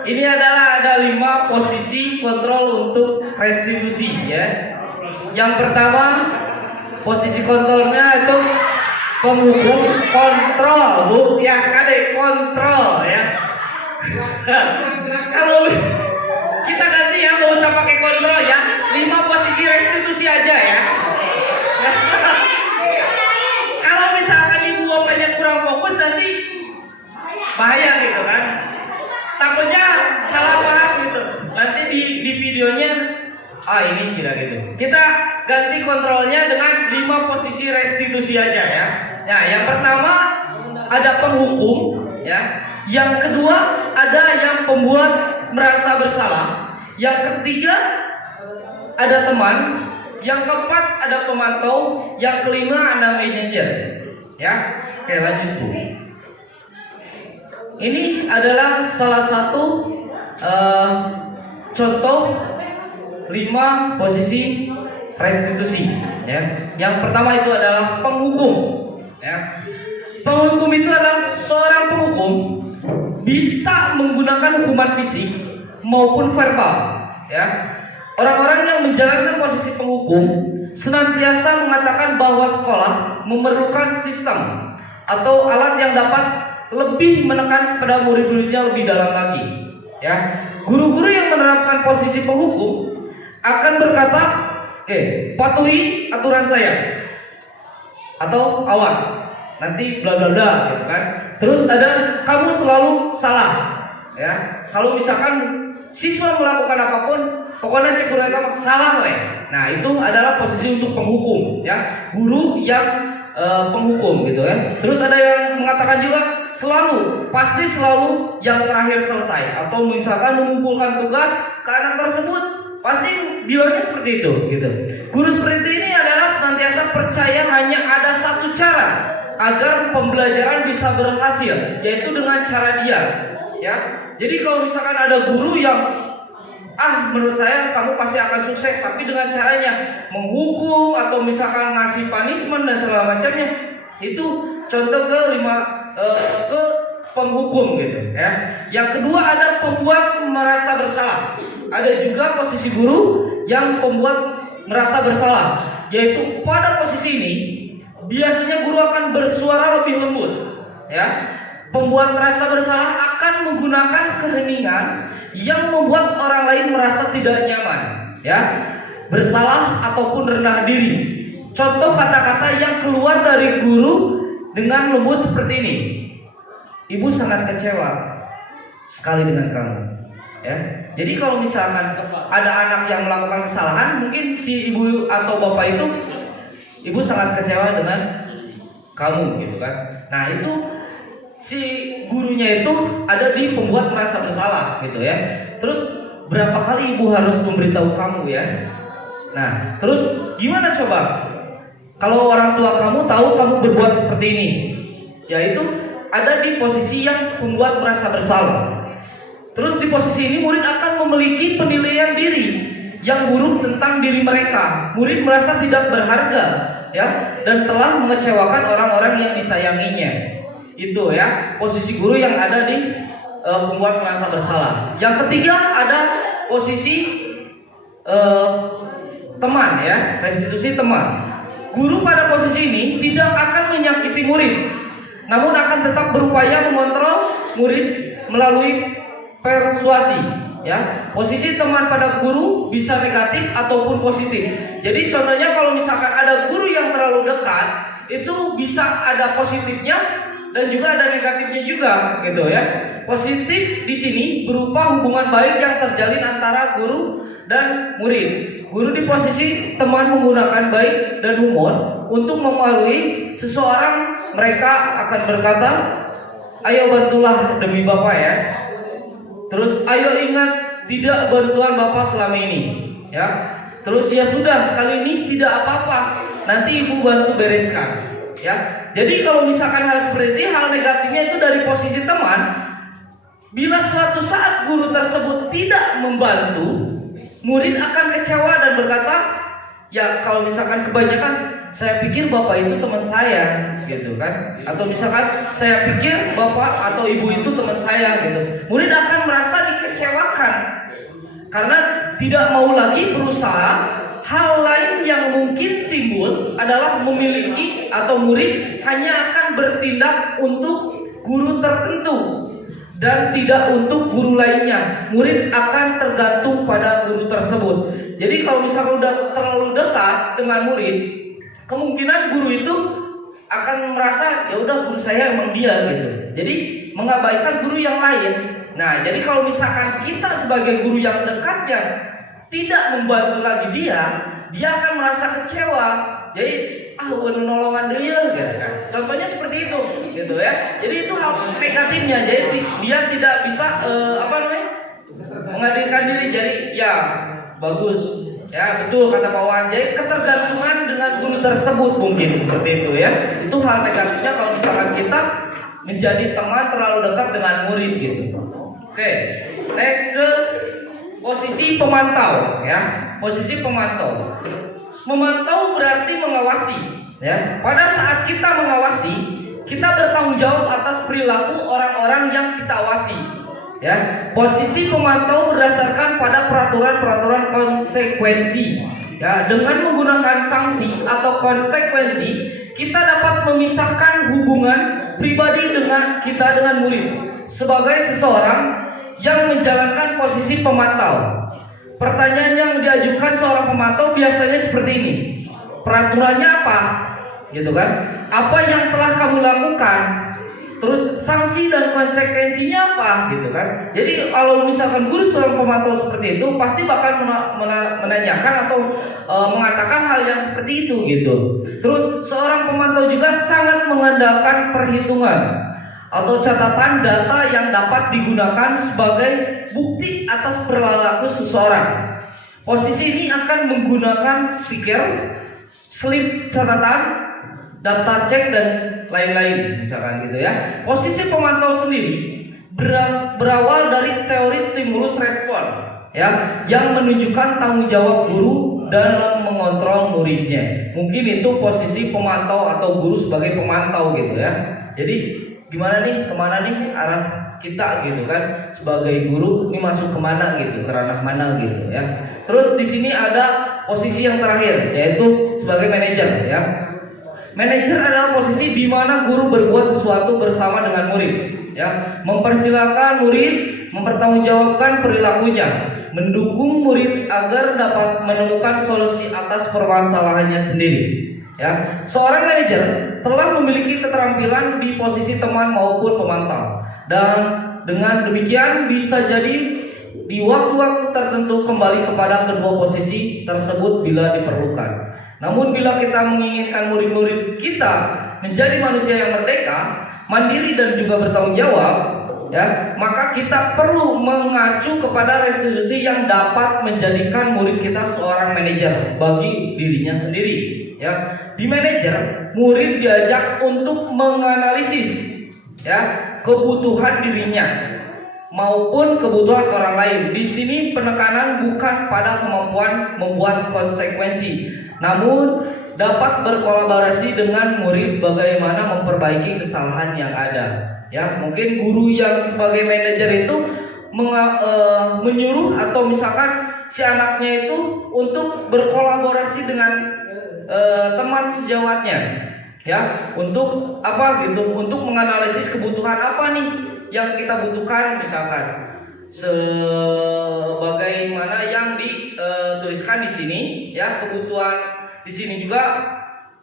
Ini adalah ada 5 posisi kontrol untuk restitusi ya. Yang pertama, posisi kontrolnya itu penghukum kontrol, Bu. Ya, kade kontrol ya. Kalau kita ganti ya, nggak usah pakai kontrol ya. 5 posisi restitusi aja ya. Kalau misalkan ibu bapaknya kurang fokus nanti bahaya gitu kan. Takutnya salah paham gitu. Nanti di videonya ini tidak gitu. Kita ganti kontrolnya dengan 5 posisi restitusi aja ya. Nah, yang pertama ada penghukum ya. Yang kedua ada yang pembuat merasa bersalah. Yang ketiga ada teman. Yang keempat ada pemantau. Yang kelima ada manajer. Ya. Oke, lanjut Bu. ini adalah salah satu contoh 5 posisi restitusi. Ya. Yang pertama itu adalah penghukum. Ya. Penghukum itu adalah seorang penghukum bisa menggunakan hukuman fisik maupun verbal. Ya. Orang-orang yang menjalankan posisi penghukum senantiasa mengatakan bahwa sekolah memerlukan sistem atau alat yang dapat lebih menekan pada murid-muridnya lebih dalam lagi. Ya, guru-guru yang menerapkan posisi penghukum akan berkata, oke, patuhi aturan saya, atau awas, nanti bla bla bla, gitu kan. Terus ada kamu selalu salah. Ya, kalau misalkan siswa melakukan apapun, pokoknya cek guru kamu salah, weh. Nah, itu adalah posisi untuk penghukum, ya, guru yang penghukum gitu ya. Terus ada yang mengatakan juga pasti selalu yang terakhir selesai, atau misalkan mengumpulkan tugas ke anak tersebut pasti bilangnya seperti itu gitu. Guru seperti ini adalah senantiasa percaya hanya ada satu cara agar pembelajaran bisa berhasil, yaitu dengan cara dia. Ya, jadi kalau misalkan ada guru yang menurut saya kamu pasti akan sukses, tapi dengan caranya menghukum atau misalkan ngasih punishment dan segala macamnya, itu contoh ke penghukum gitu ya. Yang kedua ada pembuat merasa bersalah. Ada juga posisi guru yang pembuat merasa bersalah, yaitu pada posisi ini biasanya guru akan bersuara lebih lembut ya. Pembuat merasa bersalah akan menggunakan keheningan yang membuat orang lain merasa tidak nyaman, ya, bersalah ataupun rendah diri. Contoh kata-kata yang keluar dari guru dengan lembut seperti ini. Ibu sangat kecewa sekali dengan kamu, ya. Jadi kalau misalkan ada anak yang melakukan kesalahan, mungkin si ibu atau bapak itu, ibu sangat kecewa dengan kamu, gitu kan. Nah itu si gurunya itu ada di pembuat merasa bersalah gitu ya. Terus berapa kali ibu harus memberitahu kamu ya. Nah terus gimana coba kalau orang tua kamu tahu kamu berbuat seperti ini? Yaitu ada di posisi yang pembuat merasa bersalah. Terus di posisi ini murid akan memiliki penilaian diri yang buruk tentang diri mereka. Murid merasa tidak berharga ya, dan telah mengecewakan orang-orang yang disayanginya. Itu ya, posisi guru yang ada di pembuat merasa bersalah. Yang ketiga ada posisi teman ya, restitusi teman. Guru pada posisi ini tidak akan menyakiti murid, namun akan tetap berupaya mengontrol murid melalui persuasi ya. Posisi teman pada guru bisa negatif ataupun positif. Jadi contohnya kalau misalkan ada guru yang terlalu dekat, itu bisa ada positifnya dan juga ada negatifnya juga gitu ya. Positif di sini berupa hubungan baik yang terjalin antara guru dan murid. Guru di posisi teman menggunakan baik dan humor untuk melalui seseorang. Mereka akan berkata, ayo bantulah demi Bapak ya. Terus ayo ingat tidak bantuan Bapak selama ini ya. Terus ya sudah kali ini tidak apa-apa, nanti ibu bantu bereskan ya. Jadi kalau misalkan hal seperti ini, hal negatifnya itu dari posisi teman. Bila suatu saat guru tersebut tidak membantu, murid akan kecewa dan berkata, ya kalau misalkan kebanyakan, saya pikir bapak itu teman saya, gitu kan? Atau misalkan saya pikir bapak atau ibu itu teman saya, gitu. Murid akan merasa dikecewakan karena tidak mau lagi berusaha. Hal lain yang mungkin timbul adalah memiliki atau murid hanya akan bertindak untuk guru tertentu dan tidak untuk guru lainnya. Murid akan tergantung pada guru tersebut. Jadi kalau misalnya udah terlalu dekat dengan murid, kemungkinan guru itu akan merasa ya udah guru saya emang dia gitu. Jadi mengabaikan guru yang lain. Nah, jadi kalau misalkan kita sebagai guru yang dekatnya tidak membantu lagi dia akan merasa kecewa. Jadi bukan nolongan dia gitu kan. Contohnya seperti itu gitu ya. Jadi itu hal negatifnya. Jadi dia tidak bisa menghadirkan diri. Jadi ya bagus ya, betul kata Pak Wan. Jadi ketergantungan dengan guru tersebut mungkin seperti itu ya. Itu hal negatifnya kalau misalkan kita menjadi teman terlalu dekat dengan murid gitu. Oke, next ke posisi pemantau ya. Posisi pemantau. Memantau berarti mengawasi ya. Pada saat kita mengawasi, kita bertanggung jawab atas perilaku orang-orang yang kita awasi. Ya, posisi pemantau berdasarkan pada peraturan-peraturan konsekuensi. Ya, dengan menggunakan sanksi atau konsekuensi, kita dapat memisahkan hubungan pribadi dengan murid sebagai seseorang yang menjalankan posisi pemantau. Pertanyaan yang diajukan seorang pemantau biasanya seperti ini. Peraturannya apa? Gitu kan? Apa yang telah kamu lakukan? Terus sanksi dan konsekuensinya apa gitu kan? Jadi kalau misalkan guru seorang pemantau seperti itu pasti bakal menanyakan atau mengatakan hal yang seperti itu gitu. Terus seorang pemantau juga sangat mengandalkan perhitungan atau catatan data yang dapat digunakan sebagai bukti atas perilaku seseorang. Posisi ini akan menggunakan stiker, slip catatan, daftar cek dan lain-lain misalkan gitu ya. Posisi pemantau sendiri berawal dari teori stimulus respon ya, yang menunjukkan tanggung jawab guru dalam mengontrol muridnya. Mungkin itu posisi pemantau atau guru sebagai pemantau gitu ya. Jadi gimana nih, kemana nih arah kita gitu kan, sebagai guru ini masuk kemana gitu, ke ranah mana gitu ya. Terus di sini ada posisi yang terakhir yaitu sebagai manajer ya. Manajer adalah posisi di mana guru berbuat sesuatu bersama dengan murid, ya, mempersilahkan murid mempertanggungjawabkan perilakunya, mendukung murid agar dapat menemukan solusi atas permasalahannya sendiri. Ya, seorang manajer telah memiliki keterampilan di posisi teman maupun pemantau, dan dengan demikian bisa jadi di waktu-waktu tertentu kembali kepada kedua posisi tersebut bila diperlukan. Namun bila kita menginginkan murid-murid kita menjadi manusia yang merdeka, mandiri dan juga bertanggung jawab, ya, maka kita perlu mengacu kepada restitusi yang dapat menjadikan murid kita seorang manajer bagi dirinya sendiri. Ya, di manajer, murid diajak untuk menganalisis ya kebutuhan dirinya maupun kebutuhan orang lain. Di sini penekanan bukan pada kemampuan membuat konsekuensi, namun dapat berkolaborasi dengan murid bagaimana memperbaiki kesalahan yang ada. Ya, mungkin guru yang sebagai manajer itu menyuruh atau misalkan si anaknya itu untuk berkolaborasi dengan teman sejawatnya, ya, untuk apa gitu, untuk menganalisis kebutuhan apa nih yang kita butuhkan, misalkan sebagaimana yang dituliskan di sini, ya, kebutuhan di sini juga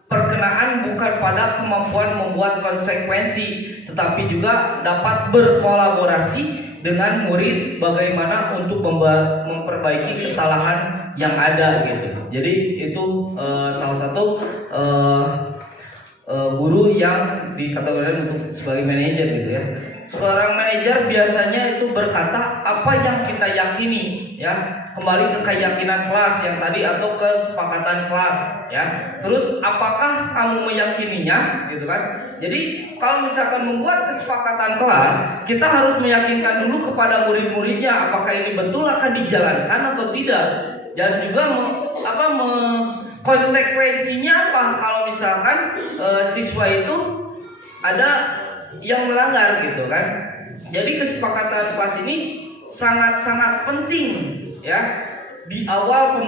perkenaan bukan pada kemampuan membuat konsekuensi, tetapi juga dapat berkolaborasi dengan murid bagaimana untuk memperbaiki kesalahan yang ada gitu. Jadi itu salah satu guru yang dikategorikan untuk sebagai manajer gitu ya. Seorang manajer biasanya itu berkata apa yang kita yakini, ya, kembali ke keyakinan kelas yang tadi atau kesepakatan kelas, ya. Terus apakah kamu meyakininya, gitu kan? Jadi kalau misalkan membuat kesepakatan kelas, kita harus meyakinkan dulu kepada murid-muridnya apakah ini betul akan dijalankan atau tidak, dan juga konsekuensinya apa kalau misalkan siswa itu ada yang melanggar gitu kan. Jadi kesepakatan kelas ini sangat-sangat penting ya. Di awal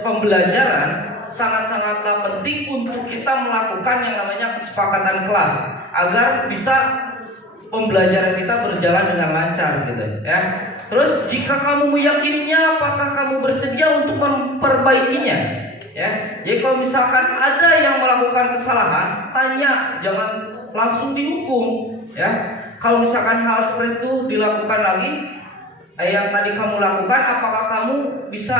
pembelajaran sangat-sangatlah penting untuk kita melakukan yang namanya kesepakatan kelas agar bisa pembelajaran kita berjalan dengan lancar gitu ya. Terus jika kamu meyakininya, apakah kamu bersedia untuk memperbaikinya? Ya. Jadi kalau misalkan ada yang melakukan kesalahan, tanya, jangan langsung dihukum ya. Kalau misalkan hal seperti itu dilakukan lagi, yang tadi kamu lakukan, apakah kamu bisa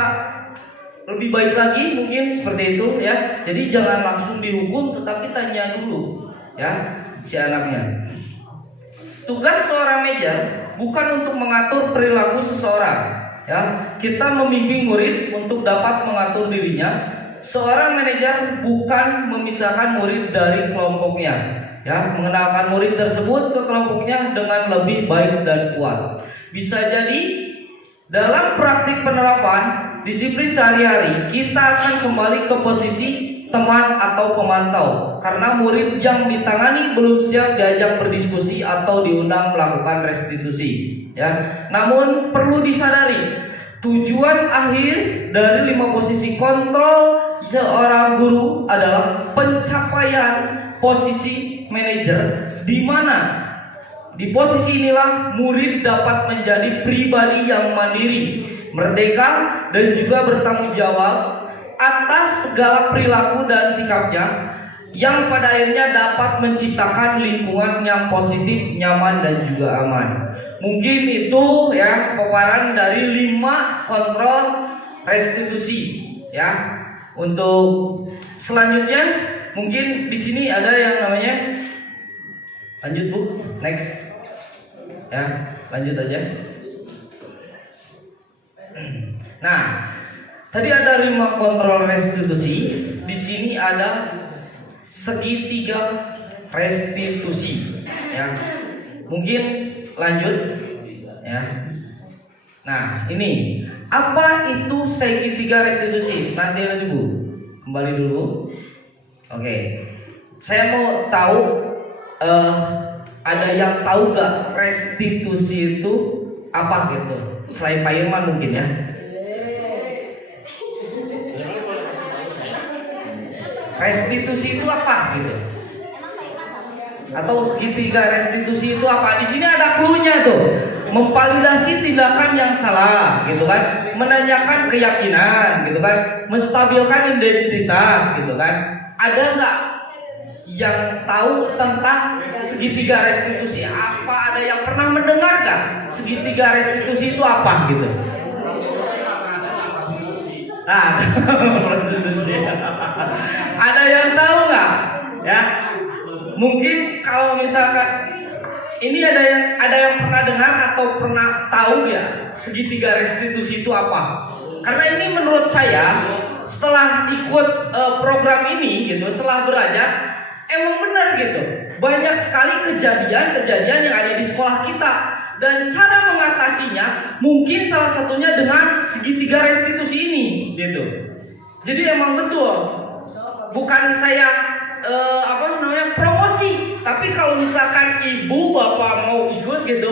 lebih baik lagi, mungkin seperti itu ya. Jadi jangan langsung dihukum, tetapi tanya dulu ya si anaknya. Tugas seorang manajer bukan untuk mengatur perilaku seseorang ya. Kita membimbing murid untuk dapat mengatur dirinya. Seorang manajer bukan memisahkan murid dari kelompoknya. ya, mengenalkan murid tersebut ke kelompoknya dengan lebih baik dan kuat. Bisa jadi dalam praktik penerapan disiplin sehari-hari kita akan kembali ke posisi teman atau pemantau karena murid yang ditangani belum siap diajak berdiskusi atau diundang melakukan restitusi, ya. Namun perlu disadari tujuan akhir dari 5 posisi kontrol seorang guru adalah pencapaian posisi manajer, di mana di posisi inilah murid dapat menjadi pribadi yang mandiri, merdeka, dan juga bertanggung jawab atas segala perilaku dan sikapnya yang pada akhirnya dapat menciptakan lingkungan yang positif, nyaman, dan juga aman. Mungkin itu ya paparan dari 5 kontrol restitusi, ya. Untuk selanjutnya mungkin di sini ada yang namanya, lanjut Bu, next, ya, lanjut aja. Nah, tadi ada 5 kontrol restitusi. Di sini ada segitiga restitusi, ya. Mungkin lanjut, ya. Nah, ini apa itu segitiga restitusi? Nanti dulu, kembali dulu. Oke, saya mau tahu, ada yang tahu gak restitusi itu apa gitu? Selain Pak Irman mungkin ya. Restitusi itu apa gitu? Atau segitiga restitusi itu apa? Di sini ada cluenya tuh. Memvalidasi tindakan yang salah, gitu kan? Menanyakan keyakinan, gitu kan? Menstabilkan identitas, gitu kan? Ada nggak yang tahu tentang segitiga restitusi? Apa ada yang pernah mendengar nggak? Segitiga restitusi itu apa, gitu? Nah, ada yang tahu nggak? Ya, mungkin kalau misalkan ini ada yang pernah dengar atau pernah tahu ya segitiga restitusi itu apa? Karena ini menurut saya setelah ikut program ini gitu, setelah belajar emang benar gitu. Banyak sekali kejadian-kejadian yang ada di sekolah kita dan cara mengatasinya mungkin salah satunya dengan segitiga restitusi ini gitu. Jadi emang betul, bukan saya promosi, tapi kalau misalkan ibu bapak mau ikut gitu,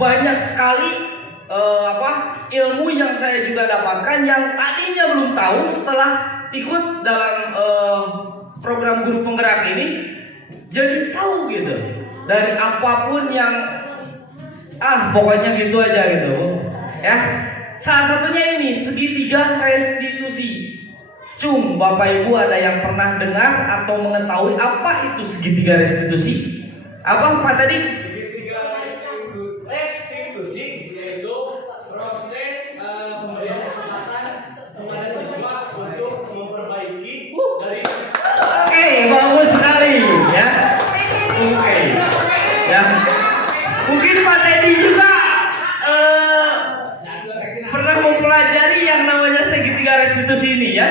banyak sekali ilmu yang saya juga dapatkan yang tadinya belum tahu setelah ikut dalam program guru penggerak ini, jadi tahu gitu dari apapun yang pokoknya gitu aja gitu ya. Salah satunya ini segitiga restitusi. Bapak Ibu ada yang pernah dengar atau mengetahui apa itu segitiga restitusi? Apa tadi? Segitiga restitusi yaitu proses pemberian kesempatan kepada siswa untuk memperbaiki dari. Oke, bagus sekali ya. Oke, ya. Mungkin Pak Teddy juga pernah mempelajari yang namanya segitiga restitusi ini ya.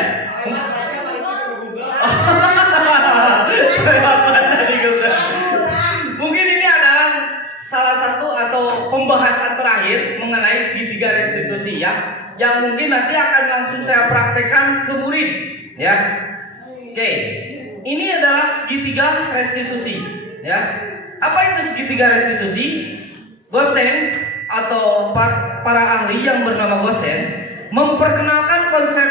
Mungkin ini adalah salah satu atau pembahasan terakhir mengenai segitiga restitusi ya, yang mungkin nanti akan langsung saya praktekkan ke murid ya. Oke, ini adalah segitiga restitusi ya. Apa itu segitiga restitusi? Gosen atau para ahli yang bernama Gosen memperkenalkan konsep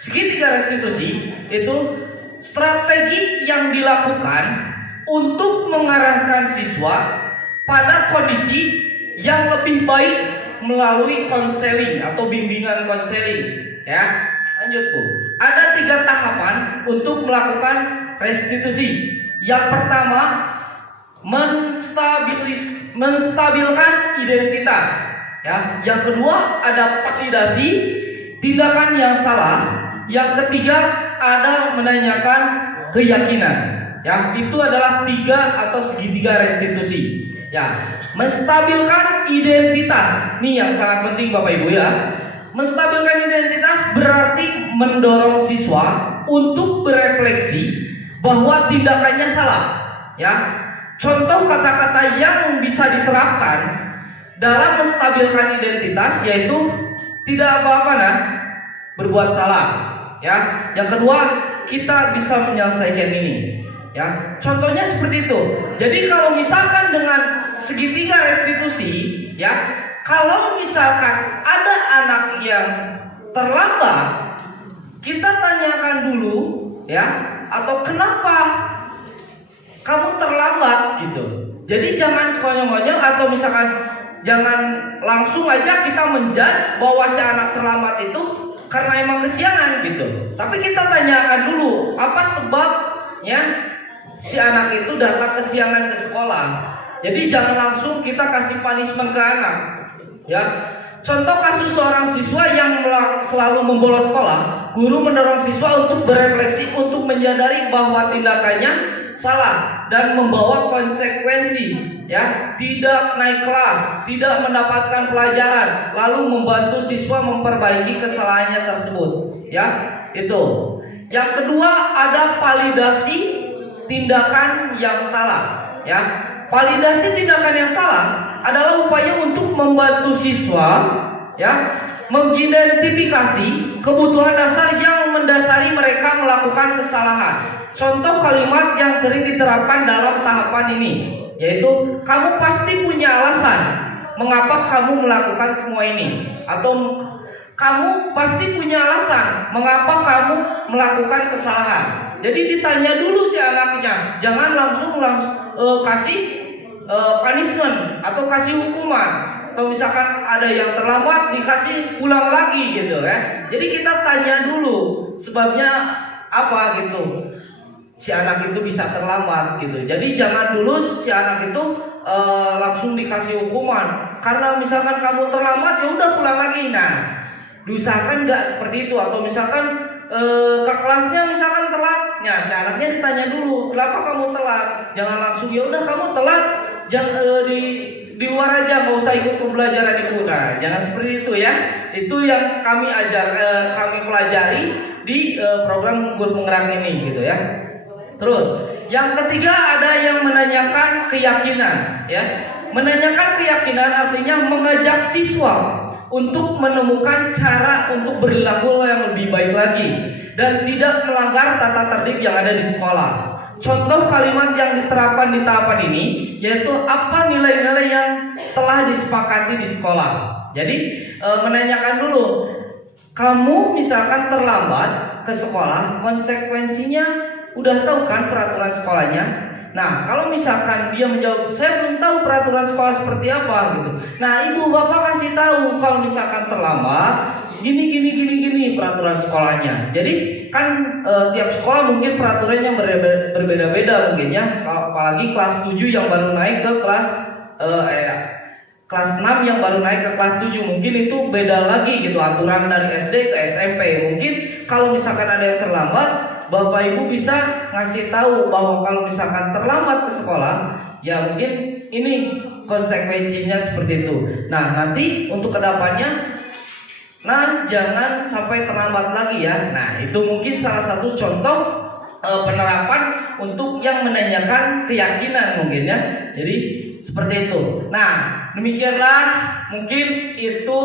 segitiga restitusi itu strategi yang dilakukan untuk mengarahkan siswa pada kondisi yang lebih baik melalui konseling atau bimbingan konseling ya. Lanjut Bu. Ada 3 tahapan untuk melakukan restitusi. Yang pertama, menstabilkan identitas ya. Yang kedua ada validasi tindakan yang salah. Yang ketiga ada menanyakan keyakinan ya. Itu adalah 3 atau segitiga restitusi ya. Menstabilkan identitas ini yang sangat penting Bapak Ibu ya. Menstabilkan identitas berarti mendorong siswa untuk berefleksi bahwa tindakannya salah ya. contoh kata-kata yang bisa diterapkan dalam menstabilkan identitas yaitu tidak apa-apa berbuat salah, ya. Yang kedua, kita bisa menyelesaikan ini, ya. Contohnya seperti itu. Jadi kalau misalkan dengan segitiga restitusi, ya, kalau misalkan ada anak yang terlambat, kita tanyakan dulu, ya, atau kenapa kamu terlambat gitu. Jadi jangan sekonyong-konyong atau misalkan jangan langsung aja kita menjudge bahwa si anak terlambat itu karena emang kesiangan gitu. Tapi kita tanyakan dulu apa sebabnya si anak itu datang kesiangan ke sekolah. Jadi jangan langsung kita kasih punishment ke anak, ya. Contoh kasus seorang siswa yang selalu membolos sekolah, guru mendorong siswa untuk berefleksi, untuk menyadari bahwa tindakannya salah dan membawa konsekuensi, ya. Tidak naik kelas, tidak mendapatkan pelajaran, lalu membantu siswa memperbaiki kesalahannya tersebut, ya. Itu. Yang kedua, ada validasi tindakan yang salah, ya. Validasi tindakan yang salah adalah upaya untuk membantu siswa, ya, mengidentifikasi kebutuhan dasar yang mendasari mereka melakukan kesalahan. Contoh kalimat yang sering diterapkan dalam tahapan ini yaitu kamu pasti punya alasan mengapa kamu melakukan semua ini, atau kamu pasti punya alasan mengapa kamu melakukan kesalahan. Jadi ditanya dulu si anaknya, jangan langsung kasih punishment atau kasih hukuman, atau misalkan ada yang terlambat dikasih ulang lagi gitu, ya. Jadi kita tanya dulu sebabnya apa gitu si anak itu bisa terlambat gitu. Jadi jangan dulu si anak itu langsung dikasih hukuman karena misalkan kamu terlambat ya udah pulang lagi. Nah, diusahakan nggak seperti itu. Atau misalkan ke kelasnya misalkan telat, ya si anaknya ditanya dulu kenapa kamu telat. Jangan langsung ya udah kamu telat, jangan di luar aja, nggak usah ikut pembelajaran ibu. Nah, jangan seperti itu, ya. Itu yang kami kami pelajari di program guru penggerak ini gitu, ya. Terus yang ketiga ada yang menanyakan keyakinan, ya. Menanyakan keyakinan artinya mengajak siswa untuk menemukan cara untuk berlaku yang lebih baik lagi dan tidak melanggar tata tertib yang ada di sekolah. Contoh kalimat yang diterapkan di tahapan ini yaitu apa nilai-nilai yang telah disepakati di sekolah. Jadi menanyakan dulu, kamu misalkan terlambat ke sekolah, konsekuensinya udah tahu kan peraturan sekolahnya? Nah, kalau misalkan dia menjawab, saya belum tahu peraturan sekolah seperti apa gitu. Nah, ibu bapak kasih tahu kalau misalkan terlambat, gini peraturan sekolahnya. Jadi kan tiap sekolah mungkin peraturannya berbeda-beda mungkin, ya. Apalagi kelas 7 yang baru naik ke kelas 6 yang baru naik ke kelas 7 mungkin itu beda lagi gitu aturan dari SD ke SMP. Mungkin kalau misalkan ada yang terlambat, Bapak Ibu bisa ngasih tahu bahwa kalau misalkan terlambat ke sekolah, ya mungkin ini konsekuensinya seperti itu. Nah, nanti untuk kedepannya, nah jangan sampai terlambat lagi, ya. Nah, itu mungkin salah satu contoh penerapan untuk yang menanyakan keyakinan mungkin, ya. Jadi seperti itu. Nah, demikianlah mungkin itu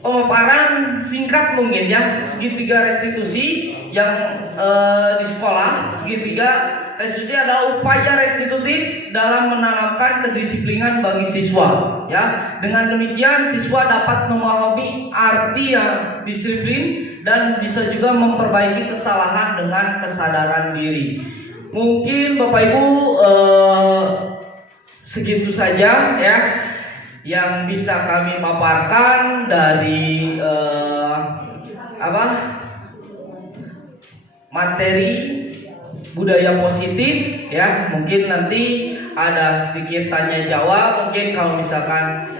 pemaparan singkat mungkin, ya, segitiga restitusi yang di sekolah. Segitiga restitusi adalah upaya restitutif dalam menanamkan kedisiplinan bagi siswa, ya. Dengan demikian siswa dapat memahami arti yang disiplin dan bisa juga memperbaiki kesalahan dengan kesadaran diri. Mungkin Bapak Ibu segitu saja, ya, yang bisa kami paparkan dari materi budaya positif, ya. Mungkin nanti ada sedikit tanya jawab. Mungkin kalau misalkan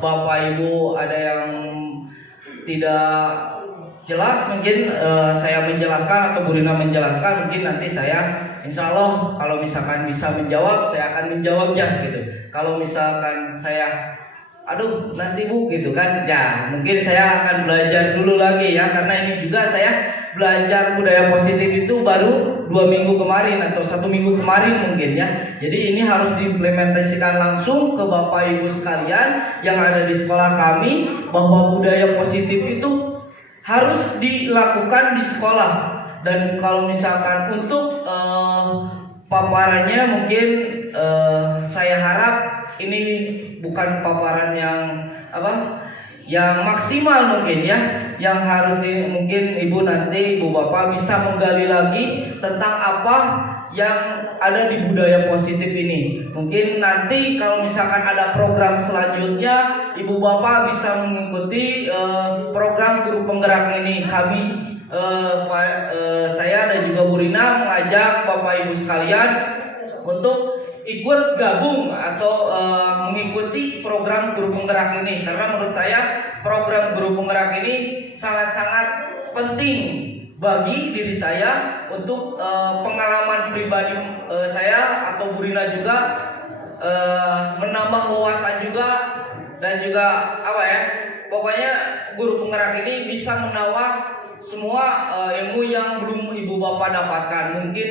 Bapak Ibu ada yang tidak jelas, mungkin saya menjelaskan atau Bu Rina menjelaskan, mungkin nanti saya insya Allah kalau misalkan bisa menjawab, saya akan menjawabnya gitu. Kalau misalkan saya nanti Bu gitu kan, ya mungkin saya akan belajar dulu lagi, ya, karena ini juga saya belajar budaya positif itu baru 2 minggu kemarin atau 1 minggu kemarin mungkin ya. Jadi ini harus diimplementasikan langsung ke Bapak Ibu sekalian yang ada di sekolah kami, bahwa budaya positif itu harus dilakukan di sekolah. Dan kalau misalkan untuk paparannya mungkin saya harap ini bukan paparan yang yang maksimal mungkin ya, yang harus mungkin ibu nanti ibu bapak bisa menggali lagi tentang apa yang ada di budaya positif ini. Mungkin nanti kalau misalkan ada program selanjutnya, ibu bapak bisa mengikuti program guru penggerak ini. Kami saya dan juga Bu Rina mengajak bapak ibu sekalian untuk ikut gabung atau mengikuti program guru penggerak ini, karena menurut saya program guru penggerak ini sangat-sangat penting bagi diri saya untuk pengalaman pribadi saya atau Bu Rina juga menambah wawasan juga, dan juga pokoknya guru penggerak ini bisa menambah semua ilmu yang belum ibu bapak dapatkan. Mungkin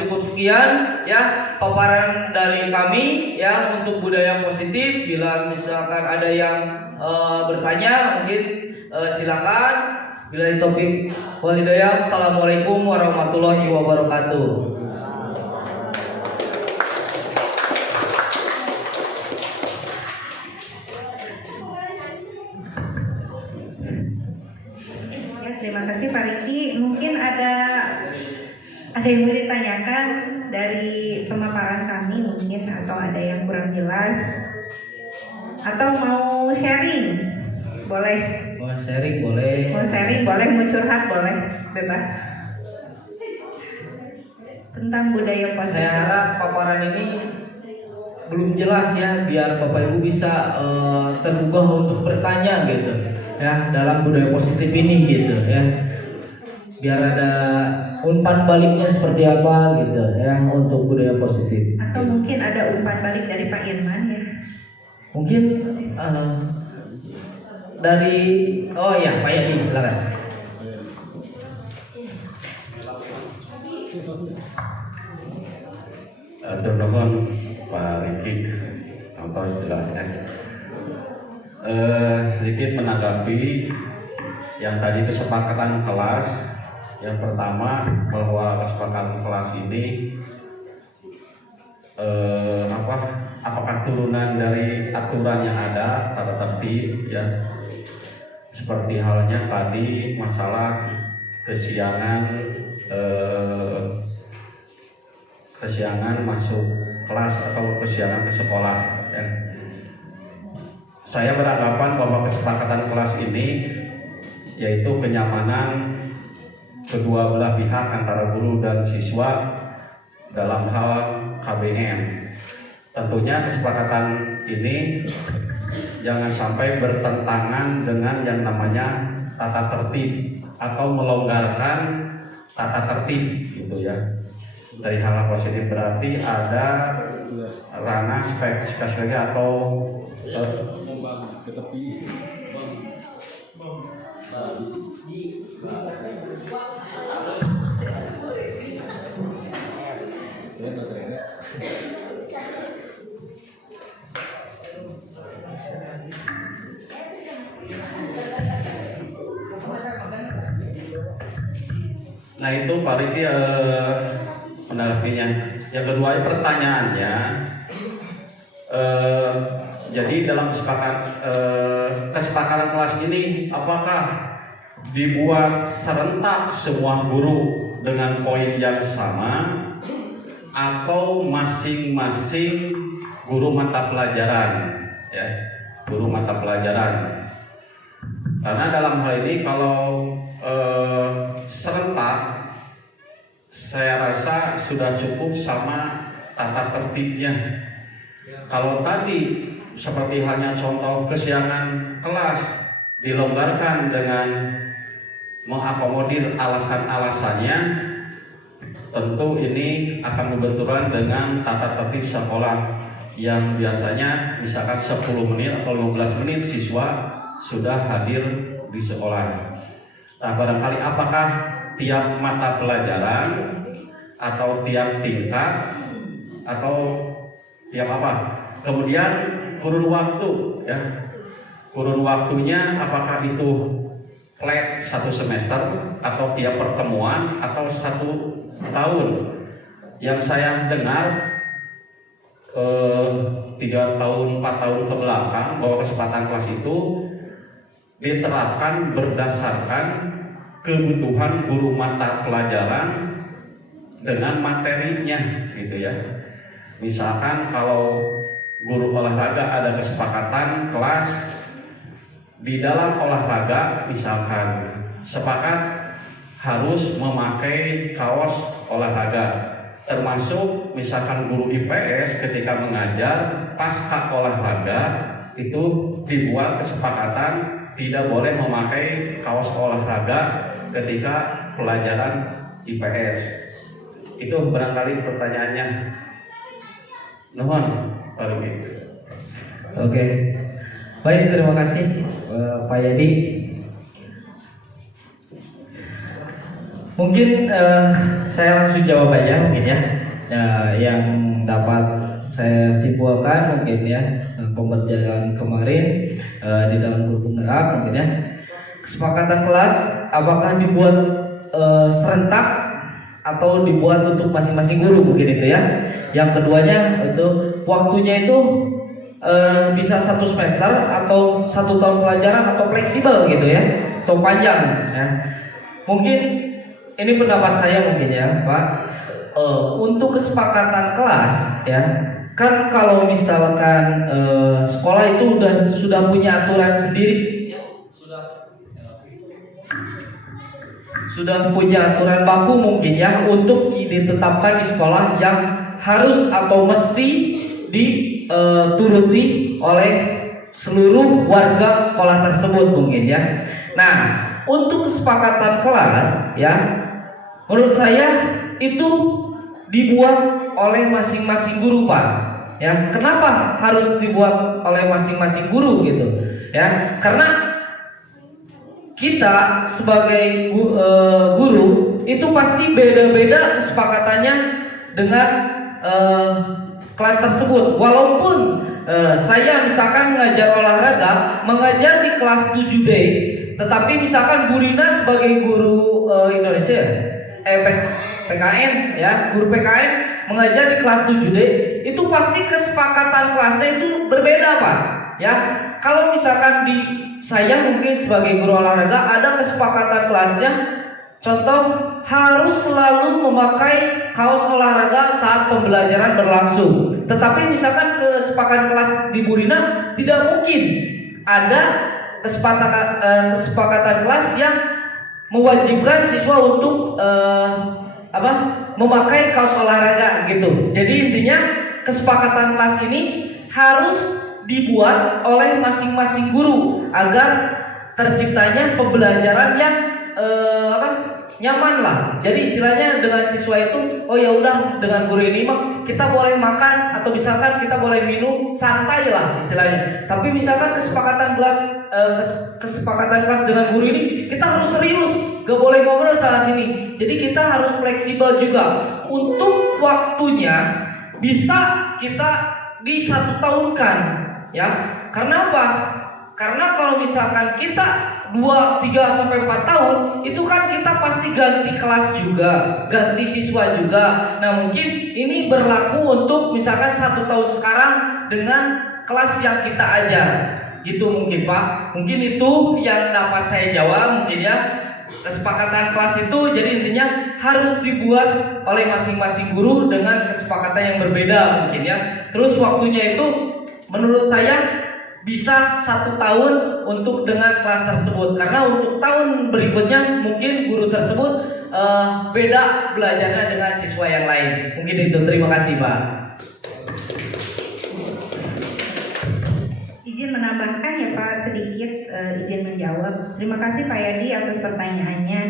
cukup sekian ya paparan dari kami ya untuk budaya positif. Bila misalkan ada yang bertanya mungkin silakan. Bila topik walhidayah. Assalamualaikum warahmatullahi wabarakatuh. Terima kasih Pak Riki. Mungkin ada yang mau ditanyakan dari pemaparan kami mungkin, atau ada yang kurang jelas, atau mau sharing boleh. Mau sharing boleh. Mau sharing boleh, mau curhat boleh, bebas. Tentang budaya positif. Saya harap paparan ini belum jelas ya, biar Bapak Ibu bisa tergugah untuk bertanya gitu ya dalam budaya positif ini gitu ya, biar ada umpan baliknya seperti apa gitu ya untuk budaya positif. Atau mungkin ada umpan balik dari Pak Irman ya, mungkin dari Pak Yadi, silakan. Termohon Pak Riki atau istilahnya sedikit menanggapi yang tadi kesepakatan kelas. Yang pertama, bahwa kesepakatan kelas ini apakah turunan dari aturan yang ada, tata tertib ya, seperti halnya tadi masalah kesiangan masuk kelas atau kesiangan ke sekolah ya. Saya beranggapan bahwa kesepakatan kelas ini yaitu kenyamanan kedua belah pihak antara guru dan siswa dalam hal KBM. Tentunya kesepakatan ini jangan sampai bertentangan dengan yang namanya tata tertib atau melonggarkan tata tertib gitu ya. Dari hal positif berarti ada ranah spesifikasi atau nah itu Pak Riki menanggapinya. Yang kedua pertanyaannya, jadi dalam kesepakatan kelas ini apakah dibuat serentak semua guru dengan poin yang sama atau masing-masing guru mata pelajaran ya, guru mata pelajaran? Karena dalam hal ini kalau serentak, saya rasa sudah cukup sama tata tertibnya. Kalau tadi seperti halnya contoh kesiangan kelas dilonggarkan dengan mengakomodir alasan-alasannya, tentu ini akan berbenturan dengan tata tertib sekolah yang biasanya misalkan 10 menit atau 15 menit siswa sudah hadir di sekolah. Nah, barangkali apakah tiap mata pelajaran atau tiap tingkat atau tiap apa? Kemudian kurun waktu, ya. Kurun waktunya apakah itu flat 1 semester atau tiap pertemuan atau 1 tahun? Yang saya dengar 3 tahun 4 tahun ke belakang bahwa kesempatan kelas itu diterapkan berdasarkan kebutuhan guru mata pelajaran dengan materinya, gitu ya. Misalkan kalau guru olahraga ada kesepakatan kelas di dalam olahraga, misalkan sepakat harus memakai kaos olahraga, termasuk misalkan guru IPS ketika mengajar pasca olahraga itu dibuat kesepakatan tidak boleh memakai kaos olahraga ketika pelajaran IPS. Itu barangkali pertanyaannya. Nuhun, Pak Rugi. Oke. Baik, terima kasih Pak Yadi. Mungkin saya langsung jawab aja mungkin ya. Yang dapat saya simpulkan mungkin ya pembelajaran kemarin di dalam grup penggerak mungkin ya. Kesepakatan kelas apakah dibuat serentak atau dibuat untuk masing-masing guru mungkin itu ya. Yang keduanya itu waktunya itu bisa 1 semester atau 1 tahun pelajaran atau fleksibel gitu ya, atau panjang ya. Mungkin ini pendapat saya mungkin ya Pak. Untuk kesepakatan kelas ya, kan kalau misalkan sekolah itu sudah punya aturan sendiri, sudah punya aturan baku mungkin ya untuk ditetapkan di sekolah yang harus atau mesti dituruti oleh seluruh warga sekolah tersebut mungkin ya. Nah, untuk kesepakatan kelas ya, menurut saya itu dibuat oleh masing-masing guru Pak. Ya, kenapa harus dibuat oleh masing-masing guru gitu? Ya, karena kita sebagai guru itu pasti beda-beda kesepakatannya dengan kelas tersebut. Walaupun saya misalkan mengajar olahraga, mengajar di kelas 7D, tetapi misalkan Bu Rina sebagai guru Indonesia, PKN ya, guru PKN mengajar di kelas 7D, itu pasti kesepakatan kelasnya itu berbeda Pak. Ya, kalau misalkan di saya mungkin sebagai guru olahraga ada kesepakatan kelasnya, contoh harus selalu memakai kaos olahraga saat pembelajaran berlangsung. Tetapi misalkan kesepakatan kelas di Bu Rina tidak mungkin ada kesepakatan kelas yang mewajibkan siswa untuk memakai kaos olahraga gitu. Jadi intinya kesepakatan kelas ini harus dibuat oleh masing-masing guru agar terciptanya pembelajaran yang nyaman lah. Jadi istilahnya dengan siswa itu, oh ya udah dengan guru ini mah kita boleh makan atau misalkan kita boleh minum santai lah istilahnya. Tapi misalkan kesepakatan kelas dengan guru ini kita harus serius, gak boleh ngobrol sana sini. Jadi kita harus fleksibel juga. Untuk waktunya bisa kita di 1 tahun kan, ya. Karena apa? Karena kalau misalkan kita 2, 3 sampai 4 tahun, itu kan kita pasti ganti kelas juga, ganti siswa juga. Nah, mungkin ini berlaku untuk misalkan 1 tahun sekarang dengan kelas yang kita ajar. Gitu mungkin Pak. Mungkin itu yang dapat saya jawab mungkin ya. Kesepakatan kelas itu jadi intinya harus dibuat oleh masing-masing guru dengan kesepakatan yang berbeda mungkin ya. Terus waktunya itu menurut saya bisa 1 tahun untuk dengan kelas tersebut, karena untuk tahun berikutnya mungkin guru tersebut beda belajarnya dengan siswa yang lain. Mungkin itu. Terima kasih Pak. Izin menambahkan ya Pak sedikit, izin menjawab. Terima kasih Pak Yadi atas pertanyaannya.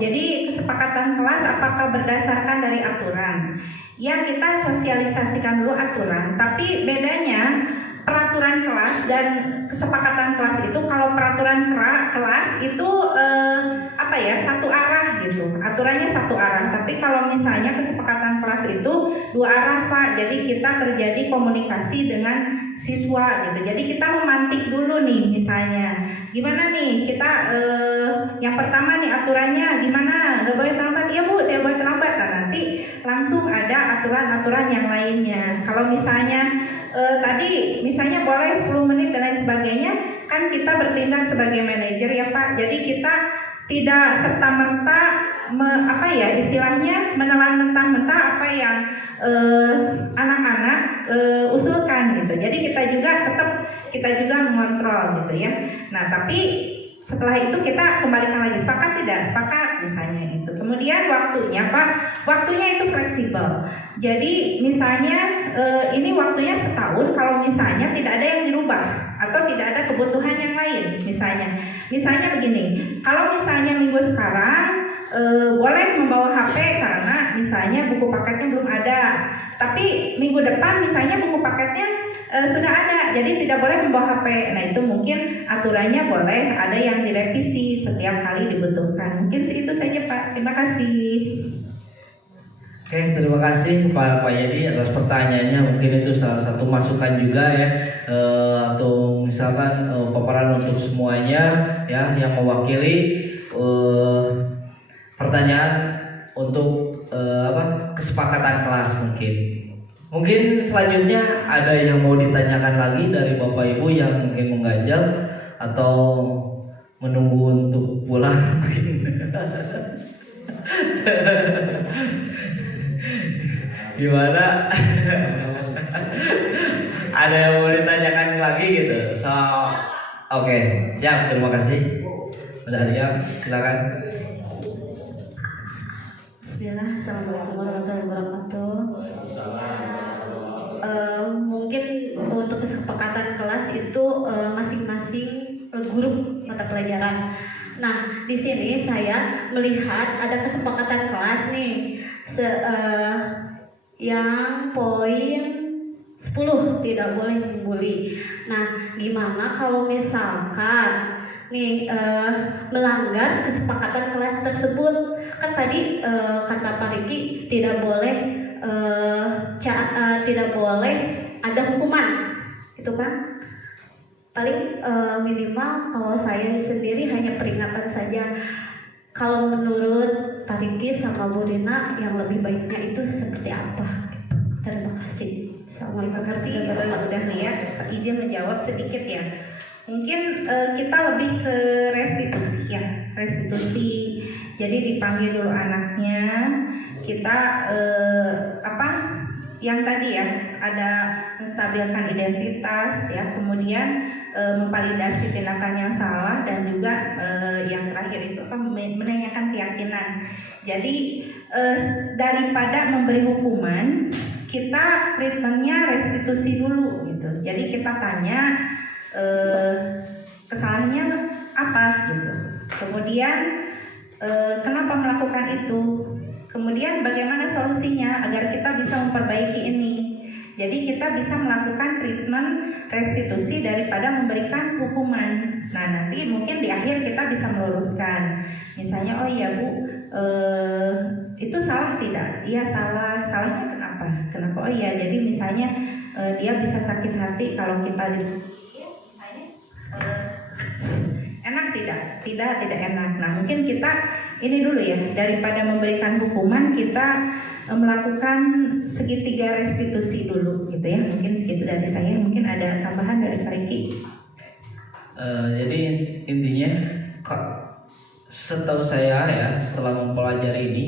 Jadi kesepakatan kelas apakah berdasarkan dari aturan? Ya, kita sosialisasikan dulu aturan, tapi bedanya peraturan kelas dan kesepakatan kelas itu, kalau peraturan kelas itu satu arah gitu, aturannya satu arah. Tapi kalau misalnya kesepakatan kelas itu dua arah Pak, jadi kita terjadi komunikasi dengan siswa gitu. Jadi kita memantik dulu nih, misalnya gimana nih kita yang pertama nih aturannya gimana, nggak boleh terlambat, iya Bu, tidak boleh terlambat. Nah, nanti langsung ada aturan-aturan yang lainnya. Kalau misalnya tadi misalnya boleh 10 menit dan lain sebagainya, kan kita bertindak sebagai manajer ya Pak. Jadi kita tidak serta-merta istilahnya menelan mentah-mentah apa yang anak-anak usulkan gitu. Jadi kita juga mengontrol gitu ya. Nah, tapi setelah itu kita kembalikan lagi, sepakat tidak sepakat misalnya itu. Kemudian waktunya Pak, waktunya itu fleksibel. Jadi misalnya ini waktunya setahun, kalau misalnya tidak ada yang dirubah atau tidak ada kebutuhan yang lain misalnya begini, kalau misalnya minggu sekarang boleh membawa HP karena misalnya buku paketnya belum ada, tapi minggu depan misalnya buku paketnya sudah ada, jadi tidak boleh membawa HP. Nah, itu mungkin aturannya boleh ada yang direvisi setiap kali dibutuhkan. Mungkin itu saja Pak, terima kasih. Oke, terima kasih Pak Yadi atas pertanyaannya. Mungkin itu salah satu masukan juga ya, atau misalkan paparan untuk semuanya ya yang mewakili pertanyaan untuk kesepakatan kelas mungkin. Mungkin selanjutnya ada yang mau ditanyakan lagi dari Bapak Ibu yang mungkin mengganjal atau menunggu untuk pulang. Gimana? Ada yang mau ditanyakan lagi gitu? Oke, siap. Terima kasih. Udah siap, silakan. Bismillah, Assalamualaikum warahmatullahi wabarakatuh. Mungkin untuk kesepakatan kelas itu masing-masing guru mata pelajaran. Nah, di sini saya melihat ada kesepakatan kelas nih, yang poin 10 tidak boleh membuli. Nah, gimana kalau misalkan nih melanggar kesepakatan kelas tersebut? Kan tadi kata Pak Riki tidak boleh ada hukuman, itu kan? Paling minimal kalau saya sendiri hanya peringatan saja. Kalau menurut Pak Riki sama Bu Rina yang lebih baiknya itu seperti apa? Terima kasih. Terima kasih udah nih ya, izin menjawab sedikit ya. Mungkin kita lebih ke restitusi ya, restitusi. Jadi dipanggil dulu anaknya, kita yang tadi ya, ada menstabilkan identitas ya, kemudian memvalidasi tindakan yang salah, dan juga yang terakhir itu menanyakan keyakinan. Jadi daripada memberi hukuman, kita treatmentnya restitusi dulu gitu. Jadi kita tanya kesalahannya apa gitu, kemudian kenapa melakukan itu, kemudian bagaimana solusinya agar kita bisa memperbaiki ini. Jadi kita bisa melakukan treatment restitusi daripada memberikan hukuman. Nah, nanti mungkin di akhir kita bisa meluruskan. Misalnya, oh iya Bu, itu salah tidak? Iya salah. Salahnya kenapa? Kenapa? Oh iya, jadi misalnya dia bisa sakit hati kalau kita enak tidak enak. Nah, mungkin kita ini dulu ya, daripada memberikan hukuman, kita melakukan segitiga restitusi dulu gitu ya. Mungkin segitu dari saya. Mungkin ada tambahan dari Pak Riki. Jadi intinya setahu saya ya, setelah mempelajari ini,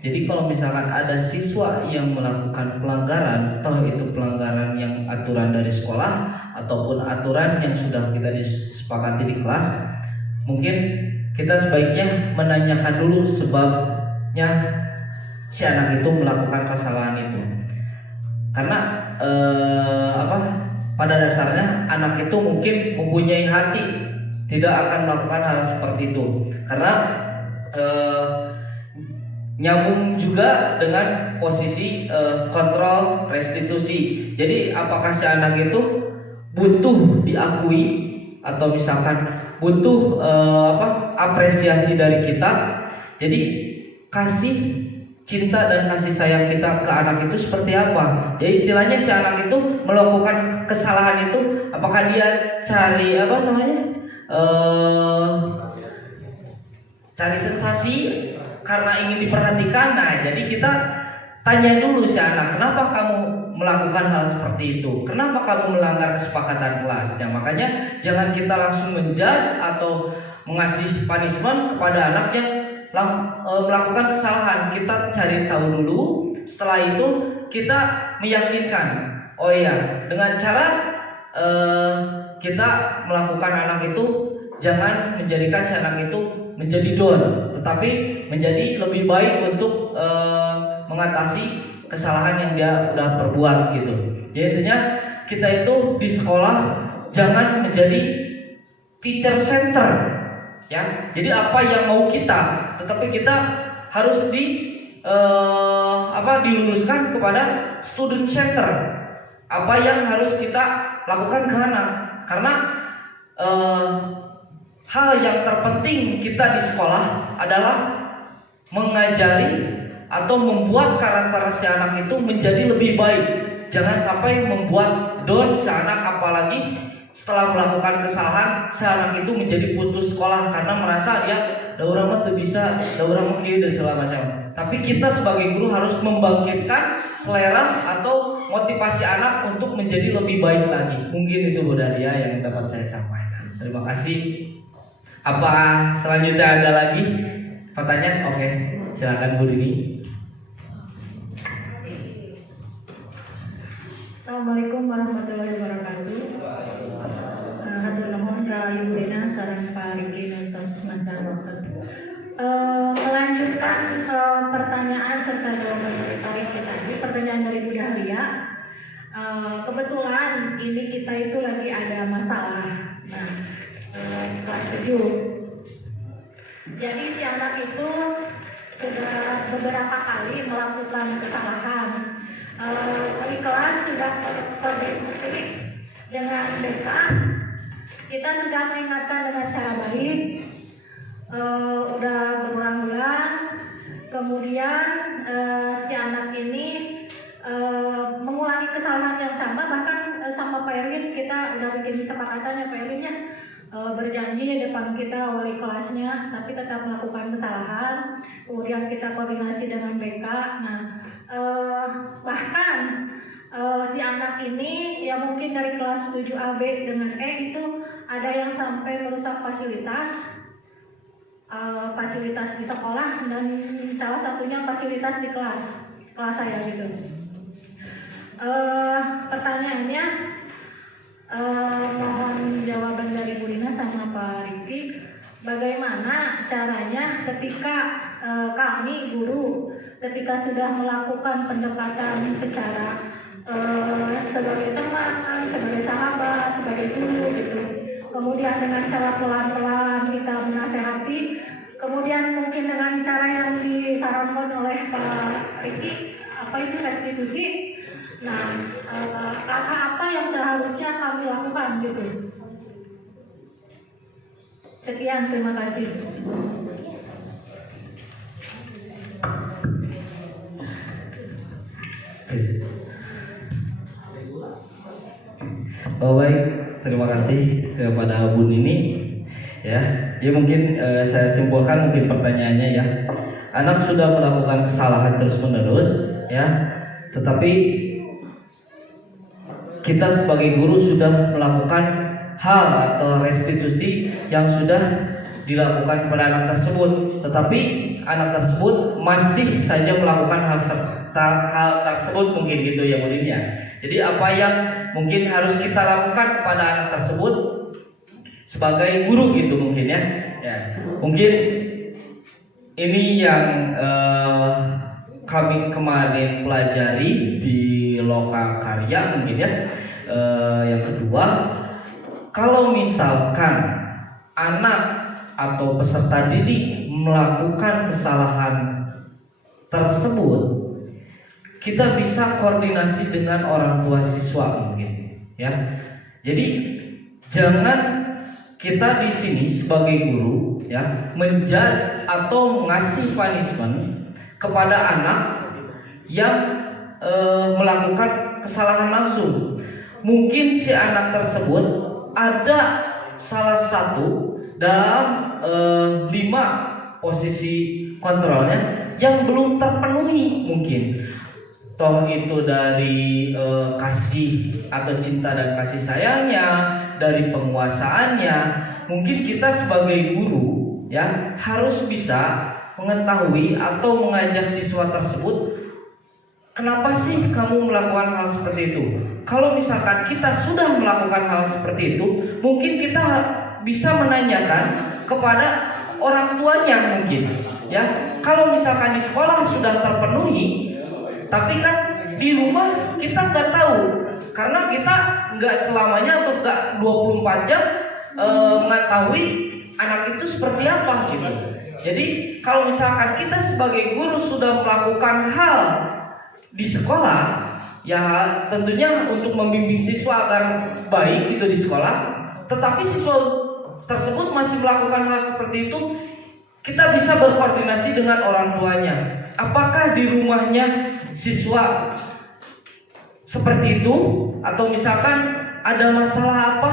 jadi kalau misalkan ada siswa yang melakukan pelanggaran, toh itu pelanggaran yang aturan dari sekolah ataupun aturan yang sudah kita disepakati di kelas, mungkin kita sebaiknya menanyakan dulu sebabnya si anak itu melakukan kesalahan itu. Karena pada dasarnya anak itu mungkin mempunyai hati, tidak akan melakukan hal seperti itu. Karena nyambung juga dengan posisi kontrol restitusi. Jadi apakah si anak itu butuh diakui atau misalkan butuh apresiasi dari kita. Jadi kasih cinta dan kasih sayang kita ke anak itu seperti apa? Jadi istilahnya si anak itu melakukan kesalahan itu, apakah dia cari cari sensasi karena ingin diperhatikan? Nah, jadi kita tanya dulu si anak, kenapa kamu melakukan hal seperti itu? Kenapa kamu melanggar kesepakatan kelas? Nah, makanya jangan kita langsung menjudge atau mengasih punishment kepada anak yang melakukan kesalahan. Kita cari tahu dulu, setelah itu kita meyakinkan. Oh iya, dengan cara kita melakukan anak itu, jangan menjadikan si anak itu menjadi down, tetapi menjadi lebih baik untuk mengatasi kesalahan yang dia udah perbuat gitu. Jadi intinya kita itu di sekolah jangan menjadi teacher center, ya. Jadi apa yang mau kita, tetapi kita harus diluruskan kepada student center. Apa yang harus kita lakukan ke anak, karena hal yang terpenting kita di sekolah adalah mengajari atau membuat karakter si anak itu menjadi lebih baik. Jangan sampai membuat down si anak, apalagi setelah melakukan kesalahan si anak itu menjadi putus sekolah karena merasa dia daurah mah tuh bisa, daurah mungkin dan segala macam. Tapi kita sebagai guru harus membangkitkan selera atau motivasi anak untuk menjadi lebih baik lagi. Mungkin itu Bu Dalia yang dapat saya sampaikan. Terima kasih. Apa selanjutnya ada lagi pertanyaan? Oke, silakan Bu Dini. Assalamualaikum warahmatullahi wabarakatuh. Hatur nuhun ka Ibu Dina sareng Pak Riki ngantos Mas Darwakes. Melanjutkan pertanyaan serta jawaban dari Pak Riki tadi, pertanyaan dari Bu Dahlia. Kebetulan ini kita itu lagi ada masalah. Nah, kelas 7. Jadi si anak itu sudah beberapa kali melakukan kesalahan. Di kelas sudah berdiskusi dengan BK. Kita sudah mengingatkan dengan cara baik. Udah berulang-ulang. Kemudian si anak ini mengulangi kesalahan yang sama. Bahkan sama Pak Erwin kita udah bikin kesepakatannya, Pak Erwinnya berjanji di depan kita wali kelasnya, tapi tetap melakukan kesalahan. Kemudian kita koordinasi dengan BK. Nah, bahkan si anak ini ya mungkin dari kelas 7AB dengan E itu ada yang sampai merusak fasilitas di sekolah, dan salah satunya fasilitas di kelas saya gitu. Pertanyaannya, mohon jawaban dari Bu Dina sama Pak Riki, bagaimana caranya ketika kami guru ketika sudah melakukan pendekatan secara sebagai teman, sebagai sahabat, sebagai guru gitu, kemudian dengan cara pelan-pelan kita menasehati, kemudian mungkin dengan cara yang disarankan oleh Pak Riki, apa itu restitusi. Nah, apa yang seharusnya kami lakukan gitu. Sekian, terima kasih. Oh baik, terima kasih kepada Bu Nini. Ya, jadi mungkin saya simpulkan mungkin pertanyaannya ya. Anak sudah melakukan kesalahan terus-menerus, ya, tetapi kita sebagai guru sudah melakukan hal atau restitusi yang sudah dilakukan kepada anak tersebut, tetapi anak tersebut masih saja melakukan hal tersebut, mungkin gitu ya Bu Nini ya. Jadi apa yang mungkin harus kita lakukan kepada anak tersebut sebagai guru gitu mungkin ya. Mungkin ini yang kami kemarin pelajari di Loka Karya mungkin ya. Yang kedua, kalau misalkan anak atau peserta didik melakukan kesalahan tersebut, kita bisa koordinasi dengan orang tua siswa mungkin ya. Jadi jangan kita di sini sebagai guru ya menjudge atau ngasih punishment kepada anak yang melakukan kesalahan langsung. Mungkin si anak tersebut ada salah satu dalam 5 posisi kontrolnya yang belum terpenuhi mungkin. Toh itu dari kasih atau cinta dan kasih sayangnya, dari penguasaannya. Mungkin kita sebagai guru ya harus bisa mengetahui atau mengajak siswa tersebut, kenapa sih kamu melakukan hal seperti itu? Kalau misalkan kita sudah melakukan hal seperti itu, mungkin kita bisa menanyakan kepada orang tuanya mungkin ya. Kalau misalkan di sekolah sudah terpenuhi, tapi kan di rumah kita nggak tahu, karena kita nggak selamanya atau nggak 24 jam mengetahui anak itu seperti apa gitu. Jadi kalau misalkan kita sebagai guru sudah melakukan hal di sekolah, ya tentunya untuk membimbing siswa agar baik gitu di sekolah, tetapi siswa tersebut masih melakukan hal seperti itu, kita bisa berkoordinasi dengan orang tuanya. Apakah di rumahnya siswa seperti itu, atau misalkan ada masalah apa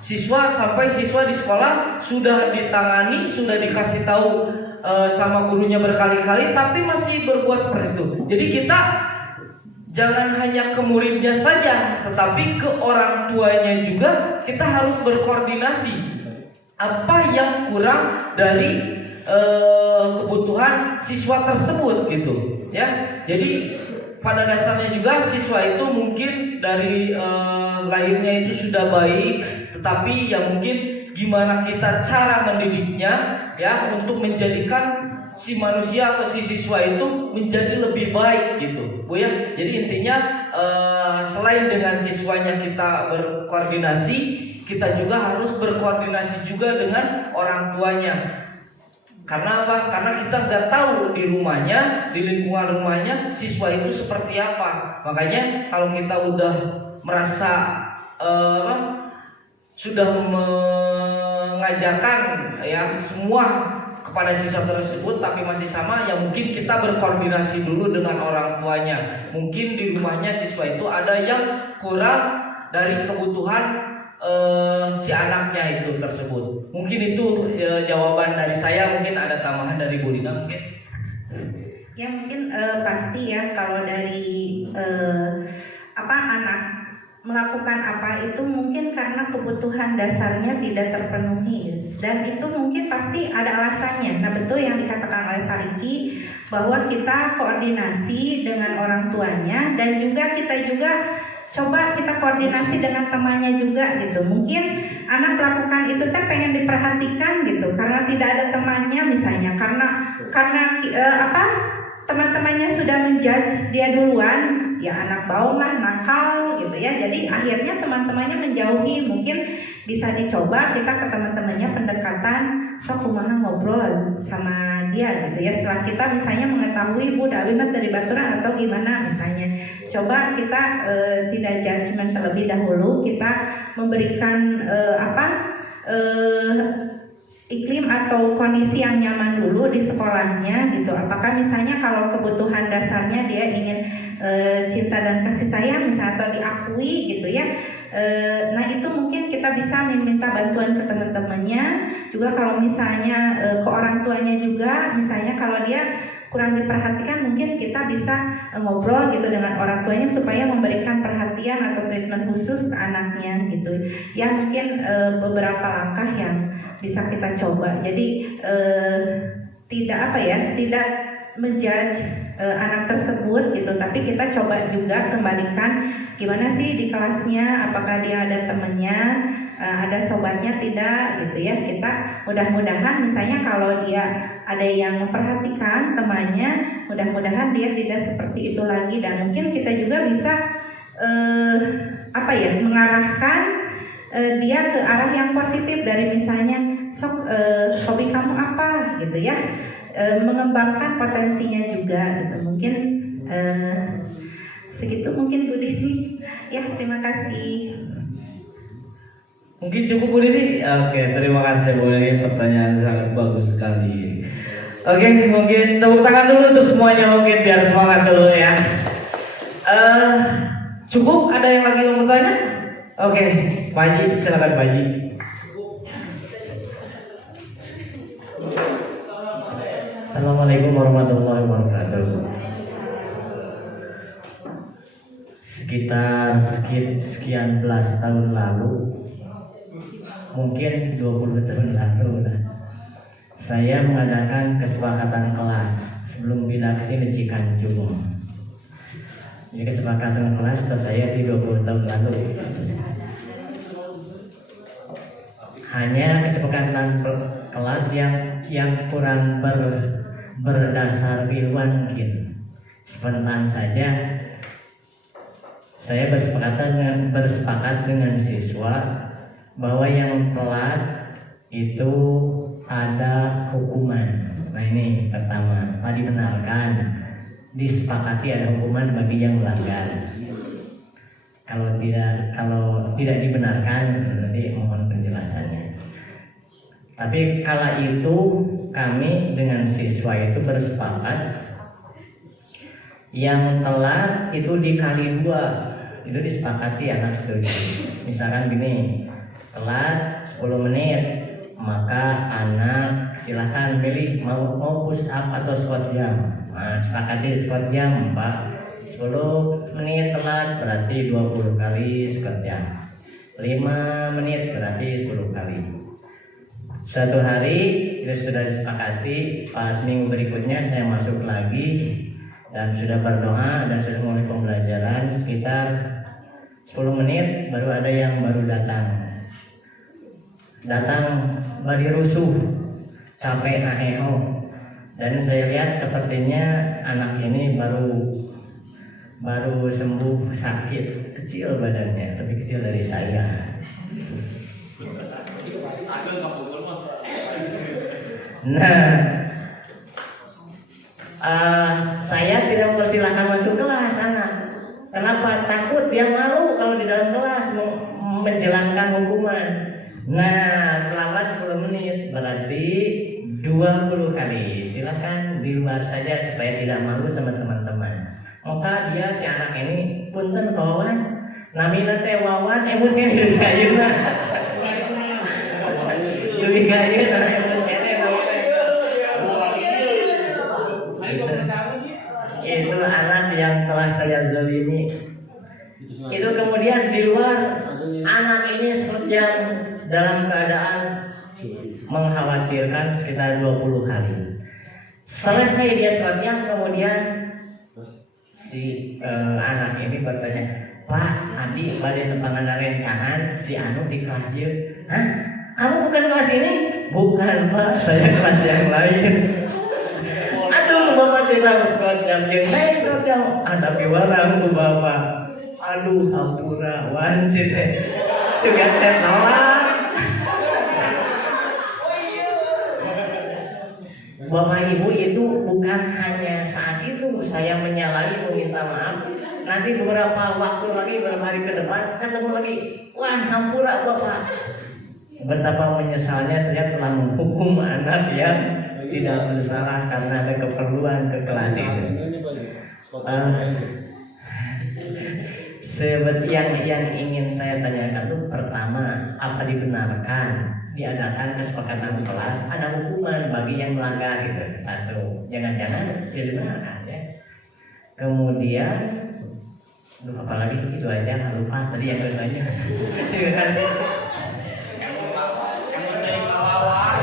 sampai siswa di sekolah sudah ditangani, sudah dikasih tahu sama gurunya berkali-kali, tapi masih berbuat seperti itu. Jadi kita jangan hanya ke muridnya saja, tetapi ke orang tuanya juga kita harus berkoordinasi. Apa yang kurang dari kebutuhan siswa tersebut gitu ya. Jadi pada dasarnya juga siswa itu mungkin dari lahirnya itu sudah baik, tetapi ya mungkin gimana kita cara mendidiknya ya untuk menjadikan si manusia atau si siswa itu menjadi lebih baik gitu Bu ya. Jadi intinya selain dengan siswanya kita berkoordinasi, kita juga harus berkoordinasi juga dengan orang tuanya. Karena apa? Karena kita nggak tahu di rumahnya, di lingkungan rumahnya siswa itu seperti apa. Makanya kalau kita udah merasa sudah mengajarkan ya semua kepada siswa tersebut tapi masih sama, ya mungkin kita berkoordinasi dulu dengan orang tuanya. Mungkin di rumahnya siswa itu ada yang kurang dari kebutuhan si anaknya itu tersebut. Mungkin itu jawaban dari saya. Mungkin ada tambahan dari Bu Dina mungkin. Ya mungkin pasti ya kalau dari anak melakukan apa itu mungkin karena kebutuhan dasarnya tidak terpenuhi, dan itu mungkin pasti ada alasannya. Nah betul yang dikatakan oleh Pak Riki bahwa kita koordinasi dengan orang tuanya, dan juga kita coba kita koordinasi dengan temannya juga gitu. Mungkin anak melakukan itu pengen diperhatikan gitu karena tidak ada temannya misalnya, karena teman-temannya sudah menjudge dia duluan, ya anak bau lah, nakal gitu ya. Jadi akhirnya teman-temannya menjauhi. Mungkin bisa dicoba kita ke teman-temannya pendekatan, sok kumaha ngobrol sama dia gitu ya. Setelah kita misalnya mengetahui Bu Dawi mas dari Baturan atau gimana misalnya, coba kita tidak judgement terlebih dahulu, kita memberikan iklim atau kondisi yang nyaman dulu di sekolahnya gitu. Apakah misalnya kalau kebutuhan dasarnya dia ingin cinta dan kasih sayang misalnya atau diakui gitu ya, nah itu mungkin kita bisa meminta bantuan ke teman-temannya juga. Kalau misalnya ke orang tuanya juga, misalnya kalau dia kurang diperhatikan, mungkin kita bisa ngobrol gitu dengan orang tuanya supaya memberikan perhatian atau treatment khusus ke anaknya gitu ya. Mungkin beberapa langkah yang bisa kita coba. Jadi tidak menjudge anak tersebut gitu, tapi kita coba juga kembalikan gimana sih di kelasnya, apakah dia ada temennya, ada sobatnya tidak gitu ya. Kita mudah-mudahan misalnya kalau dia ada yang memperhatikan temannya, mudah-mudahan dia tidak seperti itu lagi. Dan mungkin kita juga bisa mengarahkan dia ke arah yang positif, dari misalnya hobi kamu apa gitu ya, mengembangkan potensinya juga gitu. Mungkin segitu mungkin Bu Dini ya. Terima kasih. Mungkin cukup Bu Dini? Oke, terima kasih Bu Dini, pertanyaan sangat bagus sekali. Oke, mungkin tepuk tangan dulu untuk semuanya mungkin biar semangat dulu ya. Cukup? Ada yang lagi mau bertanya? Oke, Pak Haji, silakan Pak Haji. Assalamualaikum warahmatullahi wabarakatuh. Sekitar sekian belas tahun lalu, mungkin 20 tahun lalu lah, saya mengadakan kesepakatan kelas sebelum pindah ke sini Cikanjung. Ini kesepakatan kelas saya di 20 tahun lalu. Hanya kesepakatan kelas yang kurang berdasar ilmuwan mungkin. Sebentar saja saya bersepakat dengan siswa bahwa yang telat itu ada hukuman. Nah ini pertama, dibenarkan, disepakati ada hukuman bagi yang melanggar. Kalau tidak dibenarkan, nanti mohon penjelasannya. Tapi kala itu kami dengan siswa itu bersepakat yang telat itu dikali 2. Itu disepakati anak setuju. Misalkan gini, telat 10 menit, maka anak silakan milih mau push up atau squat jam. Nah, sepakati squat jam, Pak. 10 menit telat berarti 20 kali squat jam. 5 menit berarti 10 kali. Suatu hari itu sudah disepakati, pas minggu berikutnya saya masuk lagi dan sudah berdoa dan sudah mulai pembelajaran sekitar 10 menit baru ada yang baru datang bari rusuh, capek aheo, dan saya lihat sepertinya anak ini baru sembuh sakit, kecil badannya, lebih kecil dari saya. Nah, saya tidak mempersilahkan masuk kelas anak. Kenapa? Takut dia malu kalau di dalam kelas menjalankan hukuman. Nah, terlambat 10 menit berarti 20 kali. Silakan di luar saja supaya tidak malu sama teman-teman. Maka dia si anak ini punten kawan, namina teh wawan, emutnya lebih kayu mah. Lebih kayu nah emut kene itu anak yang telah saya zalimi. Itu kemudian di luar anak ini seperti yang dalam keadaan mengkhawatirkan sekitar 20 hari. Selesai dia sholatnya, kemudian si anak ini bertanya, Pak, tadi pada tempat ada rencangan si Anu di kelas dia. Hah? Kamu bukan kelas ini? Bukan Pak, saya kelas yang lain. Aduh, Bapak tidak sholat jam saya sholat jam. Tapi warang tuh Bapak. Aduh, hampura, wansit juga saya nolak. Bapak Ibu itu bukan hanya saat itu saya menyalahi meminta maaf. Nanti beberapa waktu lagi, beberapa hari ke depan ketemu lagi, wah hampura Bapak. Betapa menyesalnya saya telah menghukum anak yang tidak bersalah karena ada keperluan ke kelas itu. Yang ingin saya tanyakan itu pertama, apa dibenarkan diadakan kesepakatan kelas ada hukuman bagi yang melanggar gitu. Satu, jangan-jangan dibenarkan ya. Kemudian apalagi itu aja, lupa tadi yang bertanya.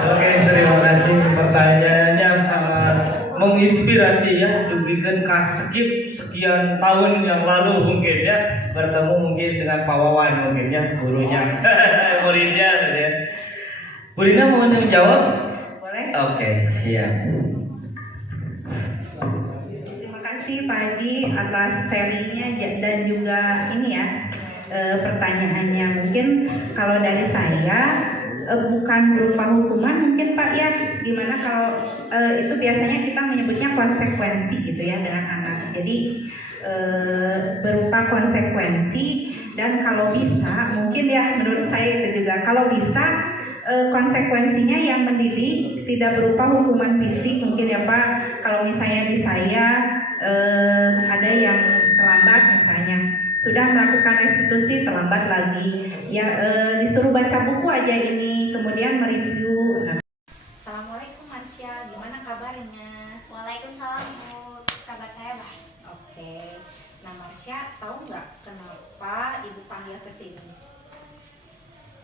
Oke, terima kasih pertanyaannya sangat menginspirasi ya. Diberikan skip sekian tahun yang lalu mungkin ya, bertemu mungkin dengan Pak Wawan mungkin ya, gurunya, muridnya ya. Bu Rina mau menjawab? Boleh? Oke, siap. Terima kasih Pak Haji atas sharingnya dan juga ini ya pertanyaannya. Mungkin kalau dari saya bukan berupa hukuman mungkin Pak ya, gimana kalau itu biasanya kita menyebutnya konsekuensi gitu ya dengan anak. Jadi berupa konsekuensi, dan kalau bisa mungkin ya menurut saya itu juga kalau bisa konsekuensinya yang mendidik, tidak berupa hukuman fisik mungkin ya Pak. Kalau misalnya di saya ada yang terlambat misalnya sudah melakukan restitusi terlambat lagi ya, disuruh baca buku aja ini, kemudian mereview. Assalamualaikum Marsha, gimana kabarnya? Waalaikumsalam Bu, kabar saya baik. Oke, nah Marsha tahu nggak kenapa Ibu panggil ke sini?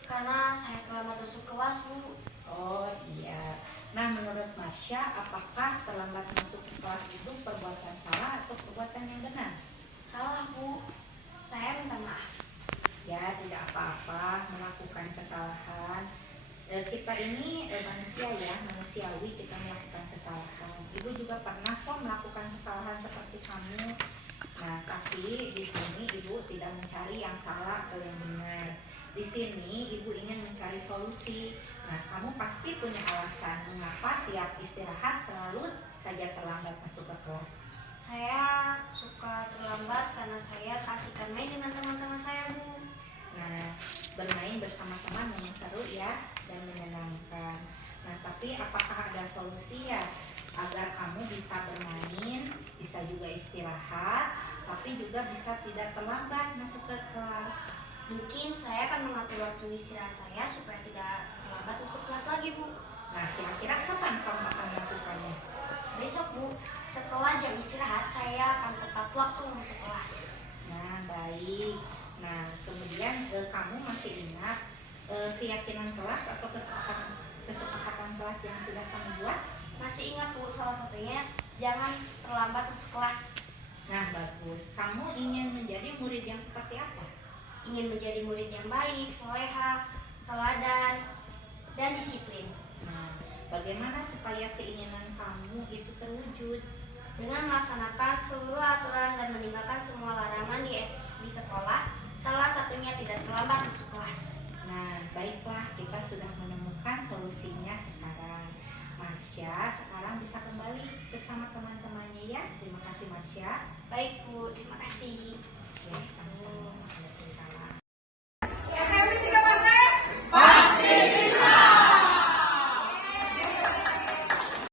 Karena saya terlambat masuk kelas Bu. Oh iya, nah menurut Marsha apakah terlambat masuk ke kelas itu perbuatan salah atau perbuatan yang benar? Salah Bu, saya minta maaf. Ya tidak apa-apa melakukan kesalahan. Kita ini manusia ya, manusiawi, kita melakukan kesalahan. Ibu juga pernah kok melakukan kesalahan seperti kamu. Nah, tapi di sini Ibu tidak mencari yang salah atau yang benar. Di sini Ibu ingin mencari solusi. Nah, kamu pasti punya alasan mengapa tiap istirahat selalu saja terlambat masuk ke kelas. Saya suka terlambat karena saya kasihkan main dengan teman-teman saya Bu. Nah, bermain bersama teman memang seru ya dan menyenangkan. Nah, tapi apakah ada solusi ya agar kamu bisa bermain, bisa juga istirahat, tapi juga bisa tidak terlambat masuk ke kelas? Mungkin saya akan mengatur waktu istirahat saya supaya tidak terlambat masuk kelas lagi Bu. Nah, kira-kira kapan kamu akan melakukannya? Besok Bu, setelah jam istirahat saya akan tepat waktu masuk kelas. Nah, baik. Nah, kemudian kamu masih ingat keyakinan kelas atau kesepakatan kelas yang sudah kamu buat? Masih ingat Bu, salah satunya jangan terlambat masuk kelas. Nah, bagus. Kamu ingin menjadi murid yang seperti apa? Ingin menjadi murid yang baik, soleha, teladan, dan disiplin. Nah, bagaimana supaya keinginan kamu itu terwujud? Dengan melaksanakan seluruh aturan dan meninggalkan semua larangan di sekolah, salah satunya tidak terlambat masuk kelas. Nah, baiklah, kita sudah menemukan solusinya sekarang. Marsha sekarang bisa kembali bersama teman-temannya ya. Terima kasih Marsha. Baik Bu, terima kasih. Ya, sama-sama.